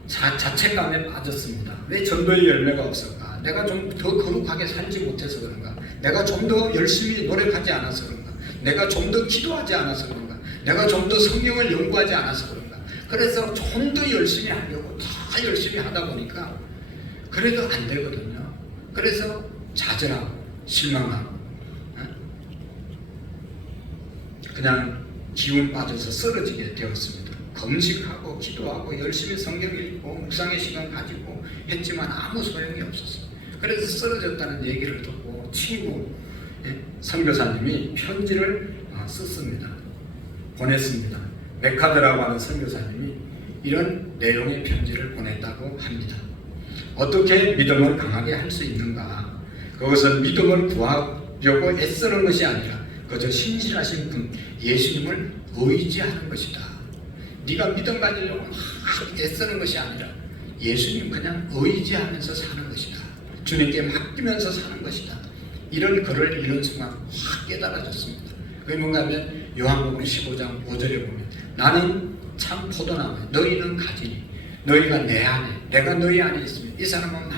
자책감에 빠졌습니다. 왜 전도의 열매가 없을까? 내가 좀 더 거룩하게 살지 못해서 그런가? 내가 좀 더 열심히 노력하지 않아서 그런가? 내가 좀 더 기도하지 않아서 그런가? 내가 좀 더 성경을 연구하지 않아서 그런가? 그래서 좀 더 열심히 하려고 더 열심히 하다 보니까 그래도 안 되거든요. 그래서 좌절하고 실망하고 그냥 기운 빠져서 쓰러지게 되었습니다. 금식하고 기도하고 열심히 성경 읽고 묵상의 시간 가지고 했지만 아무 소용이 없었어요. 그래서 쓰러졌다는 얘기를 듣고 친구 선교사님이 편지를 썼습니다. 보냈습니다. 메카드라고 하는 선교사님이 이런 내용의 편지를 보냈다고 합니다. 어떻게 믿음을 강하게 할 수 있는가? 그것은 믿음을 구하려고 애쓰는 것이 아니라 그저 신실하신 분 예수님을 의지하는 것이다. 네가 믿음 가지려고 막 애쓰는 것이 아니라 예수님 그냥 의지하면서 사는 것이다. 주님께 맡기면서 사는 것이다. 이런 글을 읽는 순간 확 깨달아졌습니다. 그게 뭔가 하면 요한복음 15장 5절에 보면 나는 참 포도나무 너희는 가지니 너희가 내 안에 내가 너희 안에 있으면 이 사람은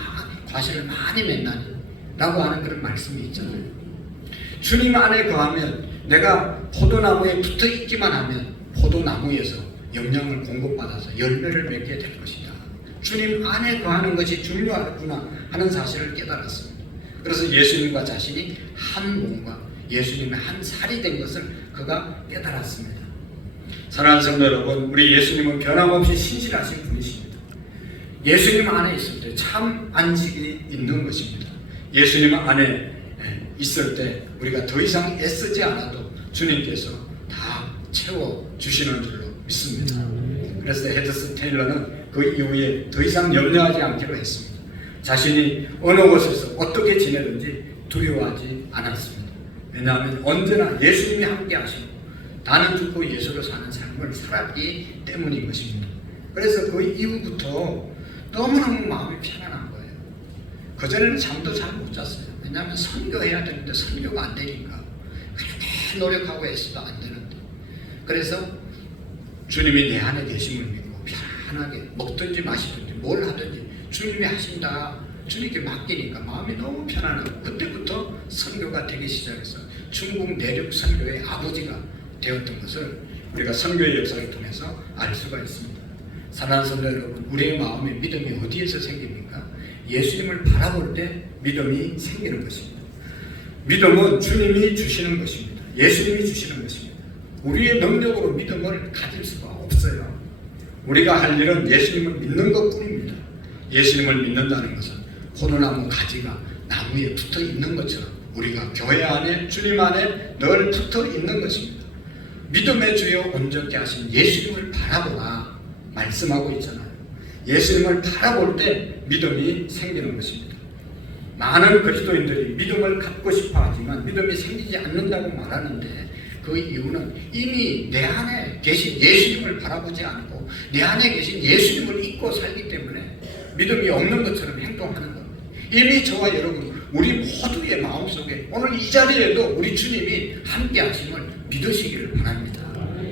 과실을 많이 맺나니 라고 하는 그런 말씀이 있잖아요. 주님 안에 거하면 내가 포도나무에 붙어 있기만 하면 포도나무에서 영양을 공급받아서 열매를 맺게 될 것이다. 주님 안에 거하는 것이 중요하구나 하는 사실을 깨달았습니다. 그래서 예수님과 자신이 한 몸과 예수님의 한 살이 된 것을 그가 깨달았습니다. 사랑하는 성도 여러분, 우리 예수님은 변함없이 신실하신 분이십니다. 예수님 안에 있을 때 참 안식이 있는 것입니다. 예수님 안에 있을 때 우리가 더 이상 애쓰지 않아도 주님께서 다 채워주시는 줄로 믿습니다. 그래서 헤드스 테일러는 그 이후에 더 이상 염려하지 않기로 했습니다. 자신이 어느 곳에서 어떻게 지내든지 두려워하지 않았습니다. 왜냐하면 언제나 예수님이 함께 하시고 나는 죽고 예수로 사는 삶을 살았기 때문인 것입니다. 그래서 그 이후부터 너무너무 마음이 편안한 거예요. 그전에는 잠도 잘 못 잤어요. 왜냐하면 선교해야 되는데 선교가 안 되니까 그렇게 노력하고 애써도 안 되는데 그래서 주님이 내 안에 계심을 믿고 편안하게 먹든지 마시든지 뭘 하든지 주님이 하신다 주님께 맡기니까 마음이 너무 편안하고 그때부터 선교가 되기 시작해서 중국 내륙 선교의 아버지가 되었던 것을 우리가 선교의 역사를 통해서 알 수가 있습니다. 사랑하는 성도 여러분, 우리의 마음에 믿음이 어디에서 생깁니까? 예수님을 바라볼 때 믿음이 생기는 것입니다. 믿음은 주님이 주시는 것입니다. 예수님이 주시는 것입니다. 우리의 능력으로 믿음을 가질 수가 없어요. 우리가 할 일은 예수님을 믿는 것뿐입니다. 예수님을 믿는다는 것은 포도나무 가지가 나무에 붙어 있는 것처럼 우리가 교회 안에 주님 안에 늘 붙어 있는 것입니다. 믿음의 주여 온전케 하신 예수님을 바라보라 말씀하고 있잖아요. 예수님을 바라볼 때 믿음이 생기는 것입니다. 많은 그리스도인들이 믿음을 갖고 싶어 하지만 믿음이 생기지 않는다고 말하는데 그 이유는 이미 내 안에 계신 예수님을 바라보지 않고 내 안에 계신 예수님을 잊고 살기 때문에 믿음이 없는 것처럼 행동하는 겁니다. 이미 저와 여러분 우리 모두의 마음속에 오늘 이 자리에도 우리 주님이 함께 하심을 믿으시기를 바랍니다.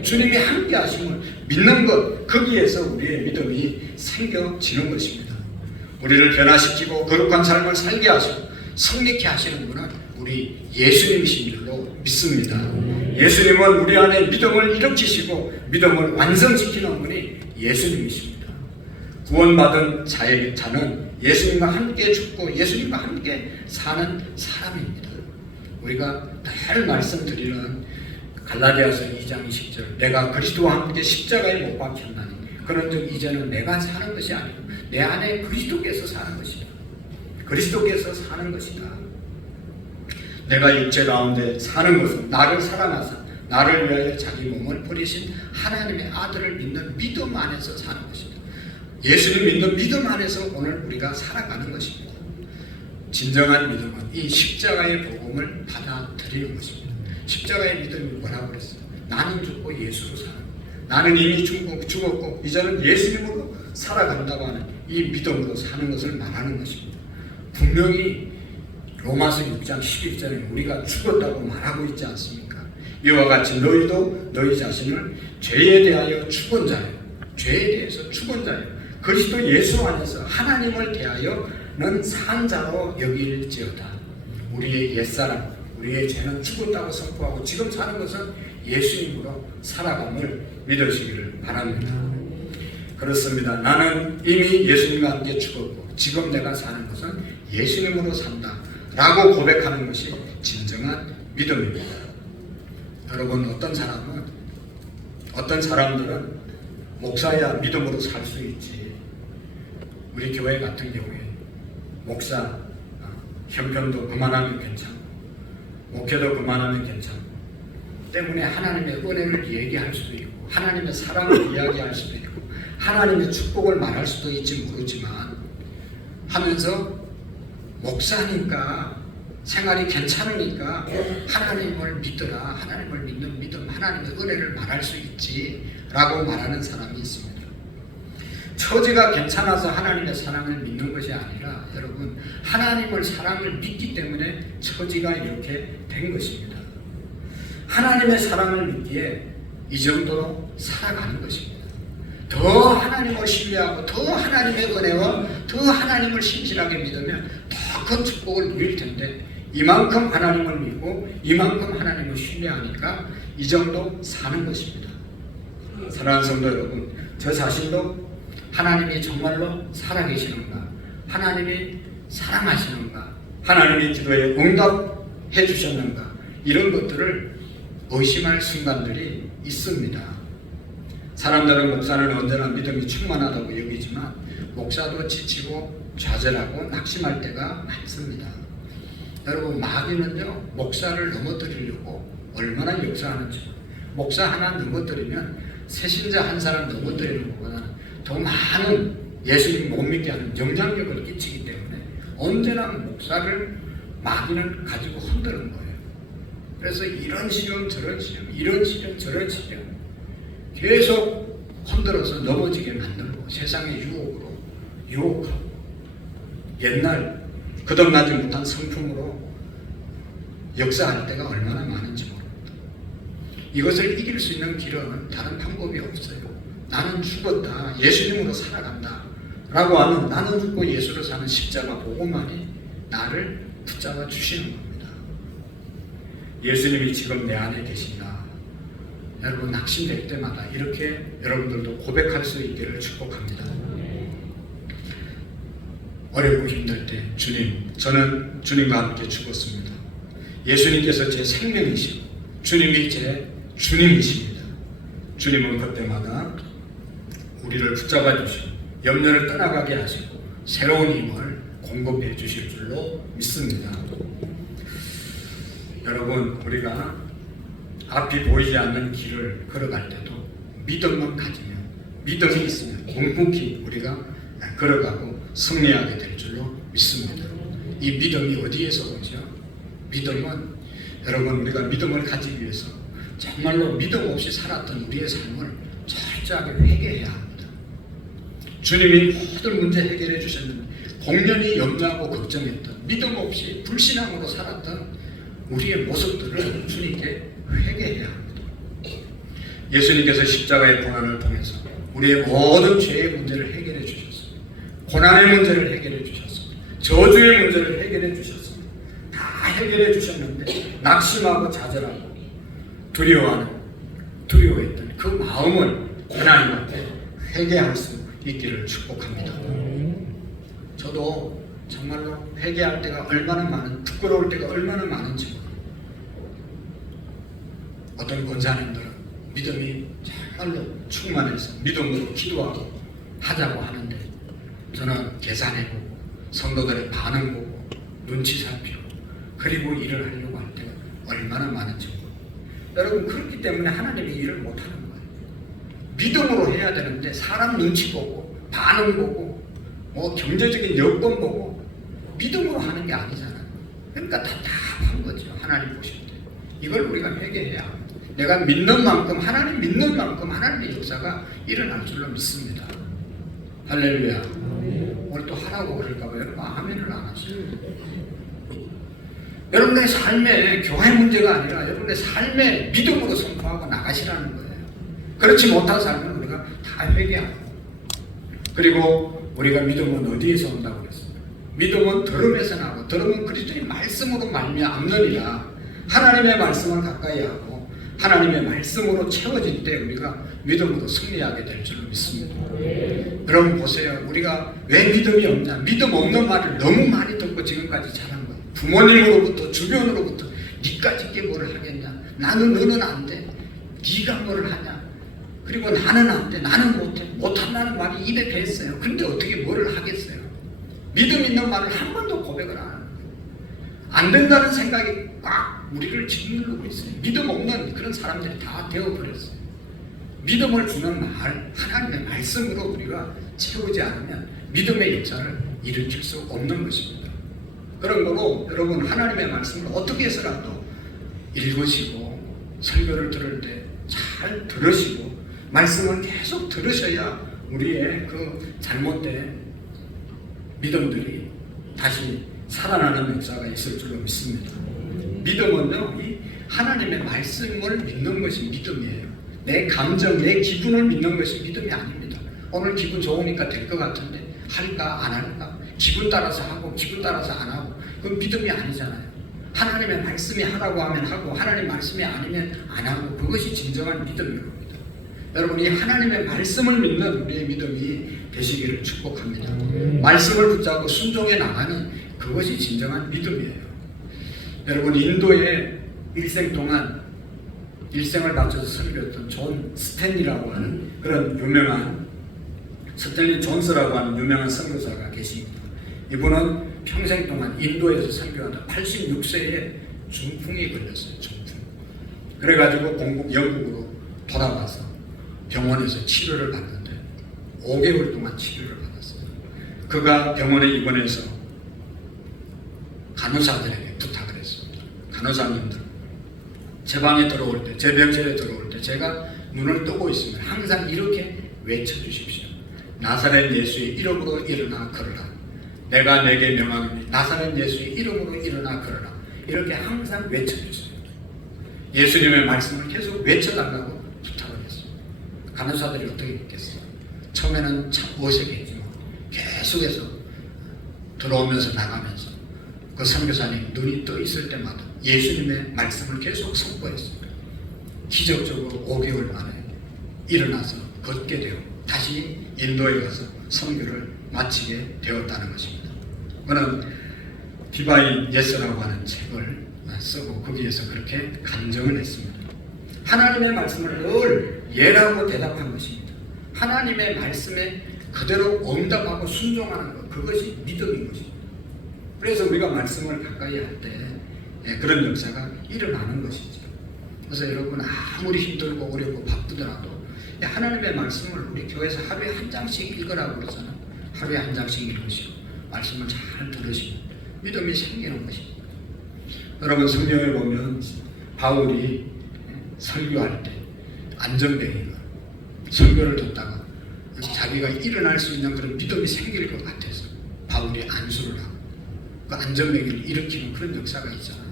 주님이 함께 하심을 믿는 것 거기에서 우리의 믿음이 생겨지는 것입니다. 우리를 변화시키고 거룩한 삶을 살게 하시고 성립케 하시는 분은 우리 예수님이신 줄로 믿습니다. 예수님은 우리 안에 믿음을 일으키시고 믿음을 완성시키는 분이 예수님이십니다. 구원받은 자는 예수님과 함께 죽고 예수님과 함께 사는 사람입니다. 우리가 늘 말씀드리는 갈라디아서 2장 20절 내가 그리스도와 함께 십자가에 못 박혔나니 그런즉 이제는 내가 사는 것이 아니고 내 안에 그리스도께서 사는 것이다. 그리스도께서 사는 것이다. 내가 육체 가운데 사는 것은 나를 사랑하사 나를 위하여 자기 몸을 버리신 하나님의 아들을 믿는 믿음 안에서 사는 것입니다. 예수님 믿는 믿음 안에서 오늘 우리가 살아가는 것입니다. 진정한 믿음은 이 십자가의 복음을 받아들이는 것입니다. 십자가의 믿음이 뭐라고 그랬어요? 나는 죽고 예수로 사는 것. 나는 이미 죽었고 이제는 예수님으로 살아간다고 하는 이 믿음으로 사는 것을 말하는 것입니다. 분명히 로마서 6장 11절에 우리가 죽었다고 말하고 있지 않습니까? 이와 같이 너희도 너희 자신을 죄에 대하여 죽은 자요, 죄에 대해서 죽은 자요, 그리스도 예수 안에서 하나님을 대하여는 산 자로 여길지어다. 우리의 옛사람, 우리의 죄는 죽었다고 선포하고 지금 사는 것은 예수님으로 살아감을 믿으시기를 바랍니다. 그렇습니다. 나는 이미 예수님과 함께 죽었고 지금 내가 사는 것은 예수님으로 산다 라고 고백하는 것이 진정한 믿음입니다. 여러분, 어떤 사람들은 목사야 믿음으로 살 수 있지. 우리 교회 같은 경우에 목사 형편도 그만하면 괜찮고 목회도 그만하면 괜찮고 때문에 하나님의 은혜를 얘기할 수도 있고 하나님의 사랑을 이야기할 수도 있고 하나님의 축복을 말할 수도 있지 모르지만 하면서 목사니까 생활이 괜찮으니까 하나님을 믿더라, 하나님을 믿는 믿음, 하나님의 은혜를 말할 수 있지 라고 말하는 사람이 있습니다. 처지가 괜찮아서 하나님의 사랑을 믿는 것이 아니라 여러분, 하나님을 사랑을 믿기 때문에 처지가 이렇게 된 것입니다. 하나님의 사랑을 믿기에 이 정도로 살아가는 것입니다. 더 하나님을 신뢰하고 더 하나님의 은혜와 더 하나님을 신실하게 믿으면 더 큰 축복을 누릴 텐데 이만큼 하나님을 믿고 이만큼 하나님을 신뢰하니까 이 정도 사는 것입니다. 사랑하는 성도 여러분, 저 자신도 하나님이 정말로 살아계시는가, 하나님이 사랑하시는가, 하나님이 기도에 응답해 주셨는가, 이런 것들을 의심할 순간들이 있습니다. 사람들은 목사는 언제나 믿음이 충만하다고 여기지만 목사도 지치고 좌절하고 낙심할 때가 많습니다. 여러분, 마귀는요 목사를 넘어뜨리려고 얼마나 역사하는지, 목사 하나 넘어뜨리면 새신자 한 사람 넘어뜨리는 것보다는 더 많은 예수님 못 믿게 하는 영향력을 끼치기 때문에 언제나 목사를 마귀는 가지고 흔드는 거예요. 그래서 이런 시련 저런 시련, 이런 시련 저런 시련 계속 흔들어서 넘어지게 만들고 세상의 유혹으로 유혹하고 옛날 거듭나지 못한 성품으로 역사할 때가 얼마나 많은지 모릅니다. 이것을 이길 수 있는 길은 다른 방법이 없어요. 나는 죽었다, 예수님으로 살아간다 라고 하는 나는 죽고 예수로 사는 십자가 복음만이 나를 붙잡아 주시는 겁니다. 예수님이 지금 내 안에 계신다. 여러분, 낙심될 때마다 이렇게 여러분들도 고백할 수 있기를 축복합니다. 어렵고 힘들 때 주님, 저는 주님과 함께 죽었습니다. 예수님께서 제 생명이시고 주님이 제 주님이십니다. 주님은 그때마다 우리를 붙잡아 주시고 염려를 떠나가게 하시고 새로운 힘을 공급해 주실 줄로 믿습니다. 여러분, 우리가 앞이 보이지 않는 길을 걸어갈 때도 믿음만 가지면, 믿음이 있으면 묵묵히 우리가 걸어가고 승리하게 될 줄로 믿습니다. 이 믿음이 어디에서 오죠? 믿음은 여러분, 우리가 믿음을 가지기 위해서 정말로 믿음 없이 살았던 우리의 삶을 철저하게 회개해야 합니다. 주님이 모든 문제 해결해 주셨는데 공연히 염려하고 걱정했던, 믿음 없이 불신앙으로 살았던 우리의 모습들을 주님께 회개해야 합니다. 예수님께서 십자가의 고난을 통해서 우리의 모든 죄의 문제를 해결해 주셨습니다. 고난의 문제를 해결해 주셨습니다. 저주의 문제를 해결해 주셨습니다. 다 해결해 주셨는데 낙심하고 좌절하고 두려워했던 그 마음을 하나님 앞에 회개할 수 있기를 축복합니다. 저도 정말로 회개할 때가 얼마나 부끄러울 때가 얼마나 많은지 모릅니다. 어떤 권사님들은 믿음이 정말로 충만해서 믿음으로 기도하고 하자고 하는데 저는 계산해보고 성도들의 반응 보고 눈치 살피고 그리고 일을 하려고 합니다. 얼마나 많은지. 여러분, 그렇기 때문에 하나님이 일을 못하는 거예요. 믿음으로 해야 되는데 사람 눈치 보고 반응 보고 뭐 경제적인 여건 보고 믿음으로 하는 게 아니잖아요. 그러니까 답답한 거죠. 하나님 보실 때. 이걸 우리가 회개해야 합니다. 내가 믿는 만큼, 하나님 믿는 만큼 하나님의 역사가 일어날 줄로 믿습니다. 할렐루야. 오늘 또 하라고 그럴까 봐요. 여러분 아멘을 안 하시죠. 여러분의 삶에 교회 문제가 아니라 여러분의 삶에 믿음으로 선포하고 나가시라는 거예요. 그렇지 못한 삶은 우리가 다 회개하고, 그리고 우리가 믿음은 어디에서 온다고 그랬어요? 믿음은 들음에서 나고 들음은 그리스도의 말씀으로 말미암느니라. 하나님의 말씀을 가까이 하고 하나님의 말씀으로 채워질 때 우리가 믿음으로 승리하게 될 줄로 믿습니다. 여러분 보세요. 우리가 왜 믿음이 없냐? 믿음 없는 말을 너무 많이 듣고 지금까지 자란 거예요. 부모님으로부터 주변으로부터 니까지 게 뭐를 하겠냐? 나는 너는 안 돼. 네가 뭐를 하냐? 그리고 나는 안 돼. 나는 못해. 못한다는 말이 입에 뱄어요. 근데 어떻게 뭐를 하겠어요? 믿음 있는 말을 한 번도 고백을 안 하는 거예요. 안 된다는 생각이 꽉 우리를 짓누르고 있어요. 믿음 없는 그런 사람들이 다 되어버렸어요. 믿음을 주는 말, 하나님의 말씀으로 우리가 채우지 않으면 믿음의 역사를 일으킬 수 없는 것입니다. 그런 거로 여러분 하나님의 말씀을 어떻게 해서라도 읽으시고 설교를 들을 때 잘 들으시고 말씀을 계속 들으셔야 우리의 그 잘못된 믿음들이 다시 살아나는 역사가 있을 줄로 믿습니다. 믿음은요, 이 하나님의 말씀을 믿는 것이 믿음이에요. 내 감정, 내 기분을 믿는 것이 믿음이 아닙니다. 오늘 기분 좋으니까 될 것 같은데 할까 안 할까? 기분 따라서 하고 기분 따라서 안 하고 그건 믿음이 아니잖아요. 하나님의 말씀이 하라고 하면 하고 하나님 말씀이 아니면 안 하고 그것이 진정한 믿음인 겁니다. 여러분 이 하나님의 말씀을 믿는 우리의 믿음이 되시기를 축복합니다. 말씀을 붙잡고 순종해 나가는 그것이 진정한 믿음이에요. 여러분 인도에 일생 동안 일생을 바쳐서 설교했던 존 스탠리라고 하는 그런 유명한 스탠리 존스라고 하는 유명한 선교사가 계십니다. 이분은 평생 동안 인도에서 설교하다 86세에 중풍이 걸렸어요. 중풍. 그래가지고 영국으로 돌아와서 병원에서 치료를 받는데 5개월 동안 치료를 받았어요. 그가 병원에 입원해서 간호사들에게 부탁을 했습니다. 간호사님들 제 방에 들어올 때, 제 병실에 들어올 때 제가 눈을 뜨고 있으면 항상 이렇게 외쳐주십시오. 나사렛 예수의 이름으로 일어나 걸어라. 내가 내게 명하노니 나사렛 예수의 이름으로 일어나 걸어라. 이렇게 항상 외쳐주세요. 예수님의 말씀을 계속 외쳐달라고 부탁을 했습니다. 간호사들이 어떻게 했겠어요? 처음에는 참 어색했지만 계속해서 들어오면서 나가면서 그 선교사님 눈이 떠 있을 때마다 예수님의 말씀을 계속 선포했습니다. 기적적으로 5개월 만에 일어나서 걷게 되고 다시 인도에 가서 선교를 마치게 되었다는 것입니다. 그는 디바인 예스라고 하는 책을 쓰고 거기에서 그렇게 간증을 했습니다. 하나님의 말씀을 늘 예라고 대답한 것입니다. 하나님의 말씀에 그대로 응답하고 순종하는 것, 그것이 믿음인 것입니다. 그래서 우리가 말씀을 가까이 할 때 그런 역사가 일어나는 것이죠. 그래서 여러분 아무리 힘들고 어렵고 바쁘더라도 하나님의 말씀을 우리 교회에서 하루에 한 장씩 읽으라고 그러잖아요. 하루에 한 장씩 읽으시고 말씀을 잘 들으시고 믿음이 생기는 것입니다. 여러분 성경에 보면 바울이 설교할 때 안전뱅이가 설교를 듣다가 자기가 일어날 수 있는 그런 믿음이 생길 것 같아서 바울이 안수를 하고 그 안전뱅이를 일으키는 그런 역사가 있잖아요.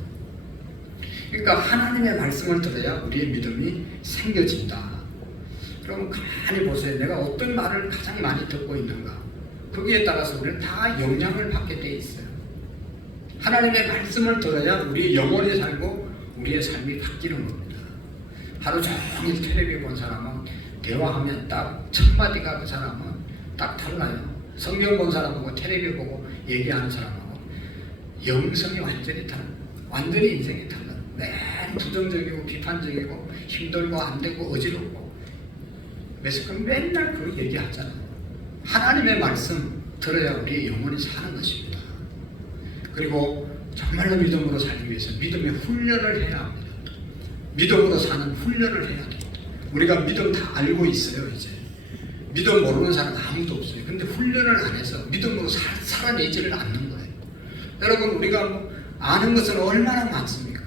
그러니까 하나님의 말씀을 들어야 우리의 믿음이 생겨진다. 그럼 가만히 보세요. 내가 어떤 말을 가장 많이 듣고 있는가? 거기에 따라서 우리는 다 영향을 받게 돼 있어요. 하나님의 말씀을 들어야 우리의 영혼이 살고 우리의 삶이 바뀌는 겁니다. 하루 종일 텔레비 본 사람은 대화하면 딱 첫 마디가 그 사람은 딱 달라요. 성경 본 사람하고 텔레비 보고 얘기하는 사람하고 영성이 완전히 달라요. 완전히 인생이 달라요. 맨 부정적이고 비판적이고 힘들고 안 되고 어지럽고 그래서 맨날 그 얘기하잖아요. 하나님의 말씀 들어야 우리의 영혼이 사는 것입니다. 그리고 정말로 믿음으로 살기 위해서 믿음의 훈련을 해야 합니다. 믿음으로 사는 훈련을 해야 됩니다. 우리가 믿음 다 알고 있어요. 이제 믿음 모르는 사람 아무도 없어요. 근데 훈련을 안 해서 믿음으로 살아내지를 않는 거예요. 여러분, 우리가 뭐 아는 것은 얼마나 많습니까?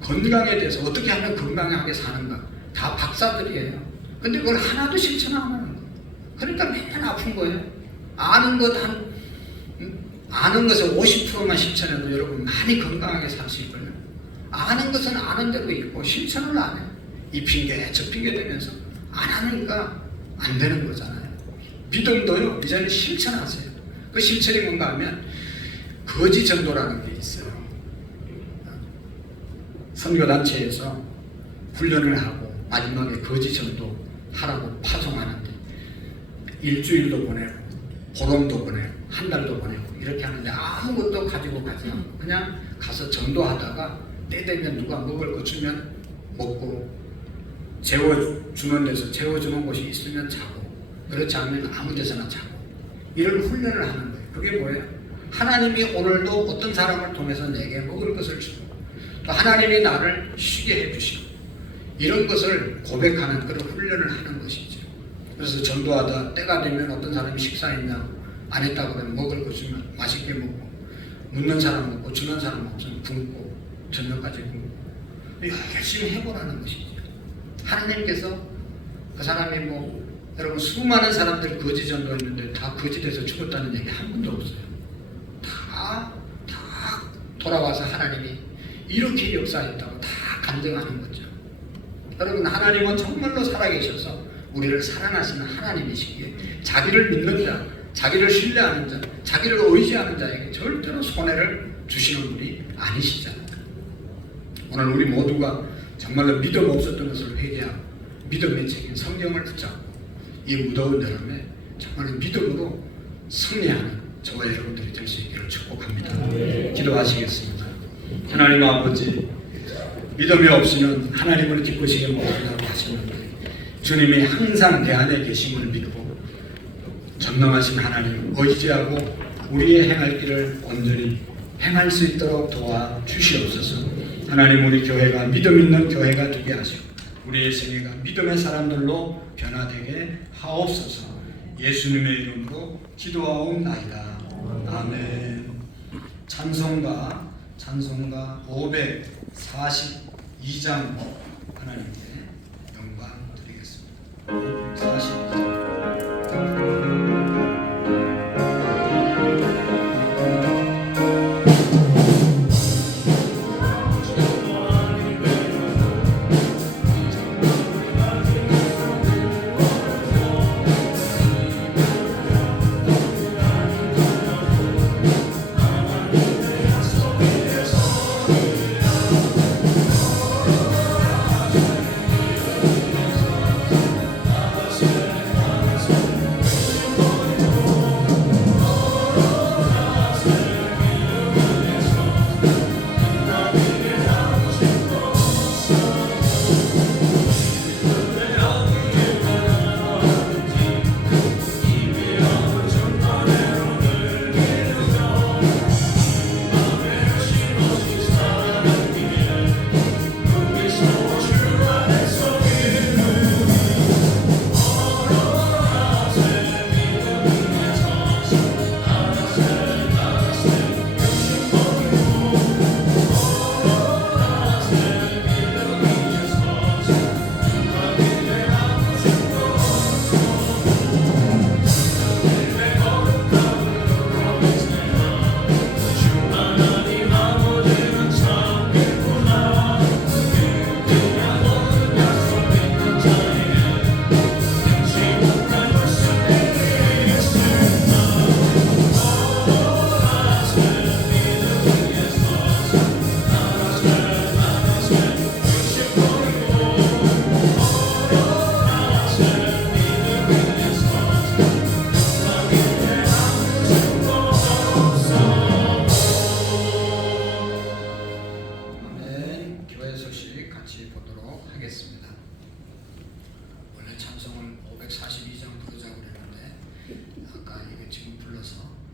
건강에 대해서 어떻게 하면 건강하게 사는가 다 박사들이에요. 근데 그걸 하나도 실천 안 하는 거예요. 그러니까 맨날 아픈 거예요. 아는 것을 50%만 실천해도 여러분 많이 건강하게 살 수 있거든요. 아는 것은 아는 대로 있고 실천을 안 해요. 이 핑계 저 핑계 대면서 안 하니까 안 되는 거잖아요. 믿음도요, 이제는 실천하세요. 그 실천이 뭔가 하면 거지 전도라는 게 있어요. 선교단체에서 훈련을 하고 마지막에 거지 전도 하라고 파송하는데 일주일도 보내고 보름도 보내고 한 달도 보내고 이렇게 하는데 아무것도 가지고 가지 않고 그냥 가서 전도하다가 때 되면 누가 먹을 거 주면 먹고 재워주는 데서 재워주는 곳이 있으면 자고 그렇지 않으면 아무 데서나 자고 이런 훈련을 하는 거예요. 그게 뭐예요? 하나님이 오늘도 어떤 사람을 통해서 내게 먹을 것을 주고 또 하나님이 나를 쉬게 해주시고 이런 것을 고백하는 그런 훈련을 하는 것이죠. 그래서 전도하다 때가 되면 어떤 사람이 식사했냐 안 했다고 그러면 먹을 거 주면 맛있게 먹고 묻는 사람 먹고 주는 사람 없으면 굶고 저녁까지 굶고 열심히 해보라는 것이죠. 하나님께서 그 사람이 뭐 여러분 수많은 사람들 거지 전도했는데 다 거지돼서 죽었다는 얘기 한 번도 없어요. 다 돌아와서 하나님이 이렇게 역사했다고 다 간증하는 거죠. 여러분, 하나님은 정말로 살아계셔서 우리를 사랑하시는 하나님이시기에 자기를 믿는 자, 자기를 신뢰하는 자, 자기를 의지하는 자에게 절대로 손해를 주시는 분이 아니시잖아요. 오늘 우리 모두가 정말로 믿음 없었던 것을 회개하고 믿음의 책인 성경을 붙잡고 이 무더운 여름에 정말로 믿음으로 승리하는 저와 여러분들이 될 수 있기를 축복합니다. 기도하시겠습니다. 하나님 아버지, 믿음이 없으면 하나님을 기쁘시게 못한다고 하셨는데 주님이 항상 내 안에 계심을 믿고 전능하신 하나님 의지하고 우리의 행할 길을 온전히 행할 수 있도록 도와주시옵소서. 하나님, 우리 교회가 믿음 있는 교회가 되게 하시고 우리의 생애가 믿음의 사람들로 변화되게 하옵소서. 예수님의 이름으로 기도하옵나이다. 아멘. 찬송가 542장 하나님께 영광 드리겠습니다. 542장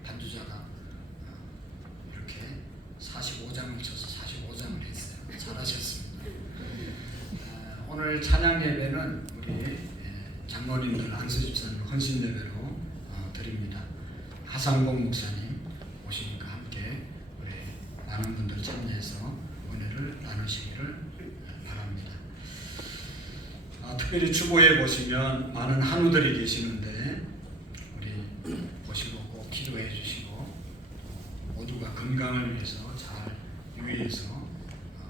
반주자가 이렇게 45 장을 쳐서 45장을 했어요. 잘하셨습니다. 오늘 찬양 예배는 우리 장로님들 안수 집사님 헌신 예배로 드립니다. 하상봉 목사님 오시니까 함께 우리 많은 분들 참여해서 은혜를 나누시기를 바랍니다. 특별히 주보에 보시면 많은 한우들이 계시는데 우리 보시고 꼭 기도해 주시고 모두가 건강을 위해서 잘 유의해서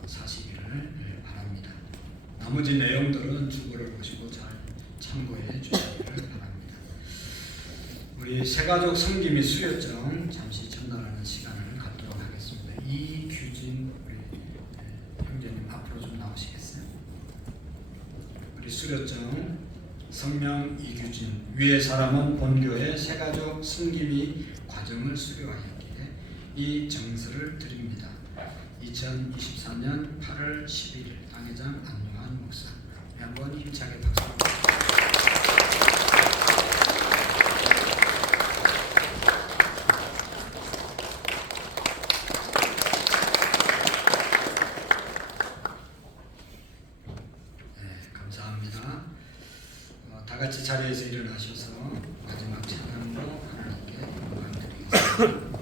사시기를 바랍니다. 나머지 내용들은 주보를 보시고 잘 참고해 주시기를 바랍니다. 우리 새가족 섬기 및 수료증 잠시 전달하는 시간을 갖도록 하겠습니다. 이규진 우리 형제님 앞으로 좀 나오시겠어요? 우리 수료증 성명 이규진 위의 사람은 본교의 새가족 섬기 및 과정을 수료하였기에 이 정서를 드립니다. 2024년 8월 11일 당회장 안용환 목사. 한번 힘차게 박수. 감사합니다. 다 같이 자리에서 일어나셔서 마지막 찬양으로 하나님께 영광 드리겠습니다.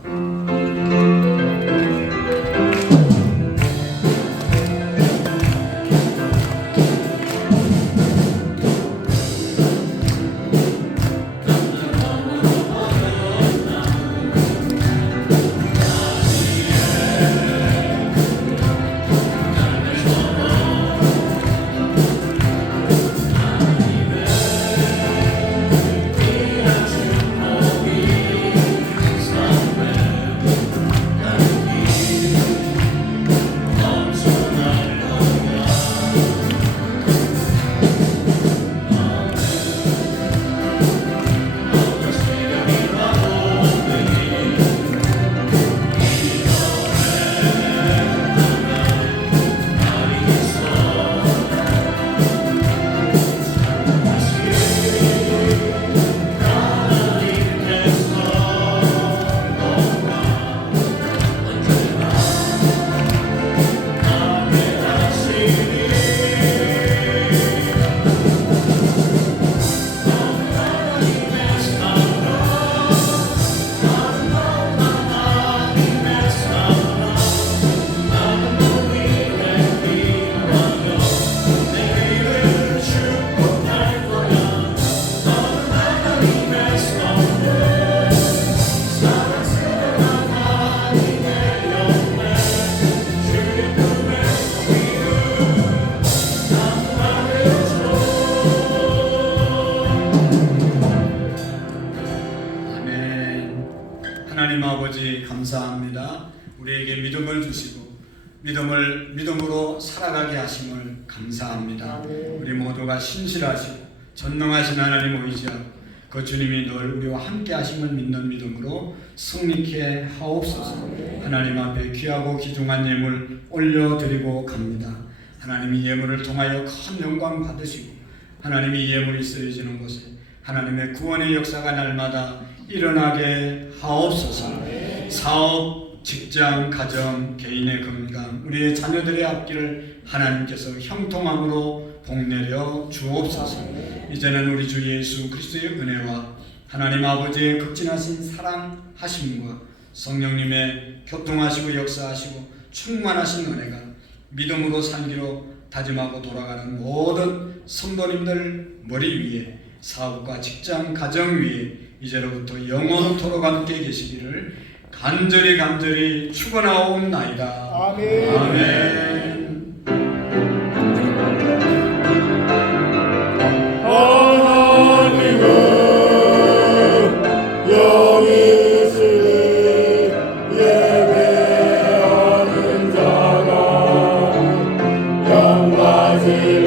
하나님 아버지 감사합니다. 우리에게 믿음을 주시고 믿음으로 살아가게 하심을 감사합니다. 우리 모두가 신실하시고 전능하신 하나님 의지하고 그 주님이 늘 우리와 함께 하심을 믿는 믿음으로 승리케 하옵소서. 하나님 앞에 귀하고 귀중한 예물 올려드리고 갑니다. 하나님이 예물을 통하여 큰 영광 받으시고 하나님이 예물이 쓰여지는 곳에 하나님의 구원의 역사가 날마다 일어나게 하옵소서. 사업, 직장, 가정, 개인의 건강, 우리의 자녀들의 앞길을 하나님께서 형통함으로 복내려 주옵소서. 이제는 우리 주 예수 그리스도의 은혜와 하나님 아버지의 극진하신 사랑하심과 성령님의 교통하시고 역사하시고 충만하신 은혜가 믿음으로 살기로 다짐하고 돌아가는 모든 성도님들 머리 위에, 사업과 직장, 가정 위에 이제로부터 영원토록 함께 계시기를 간절히 축원하옵나이다. 아멘. 아멘. 하나님은 영이시니 예배하는 자가 영광을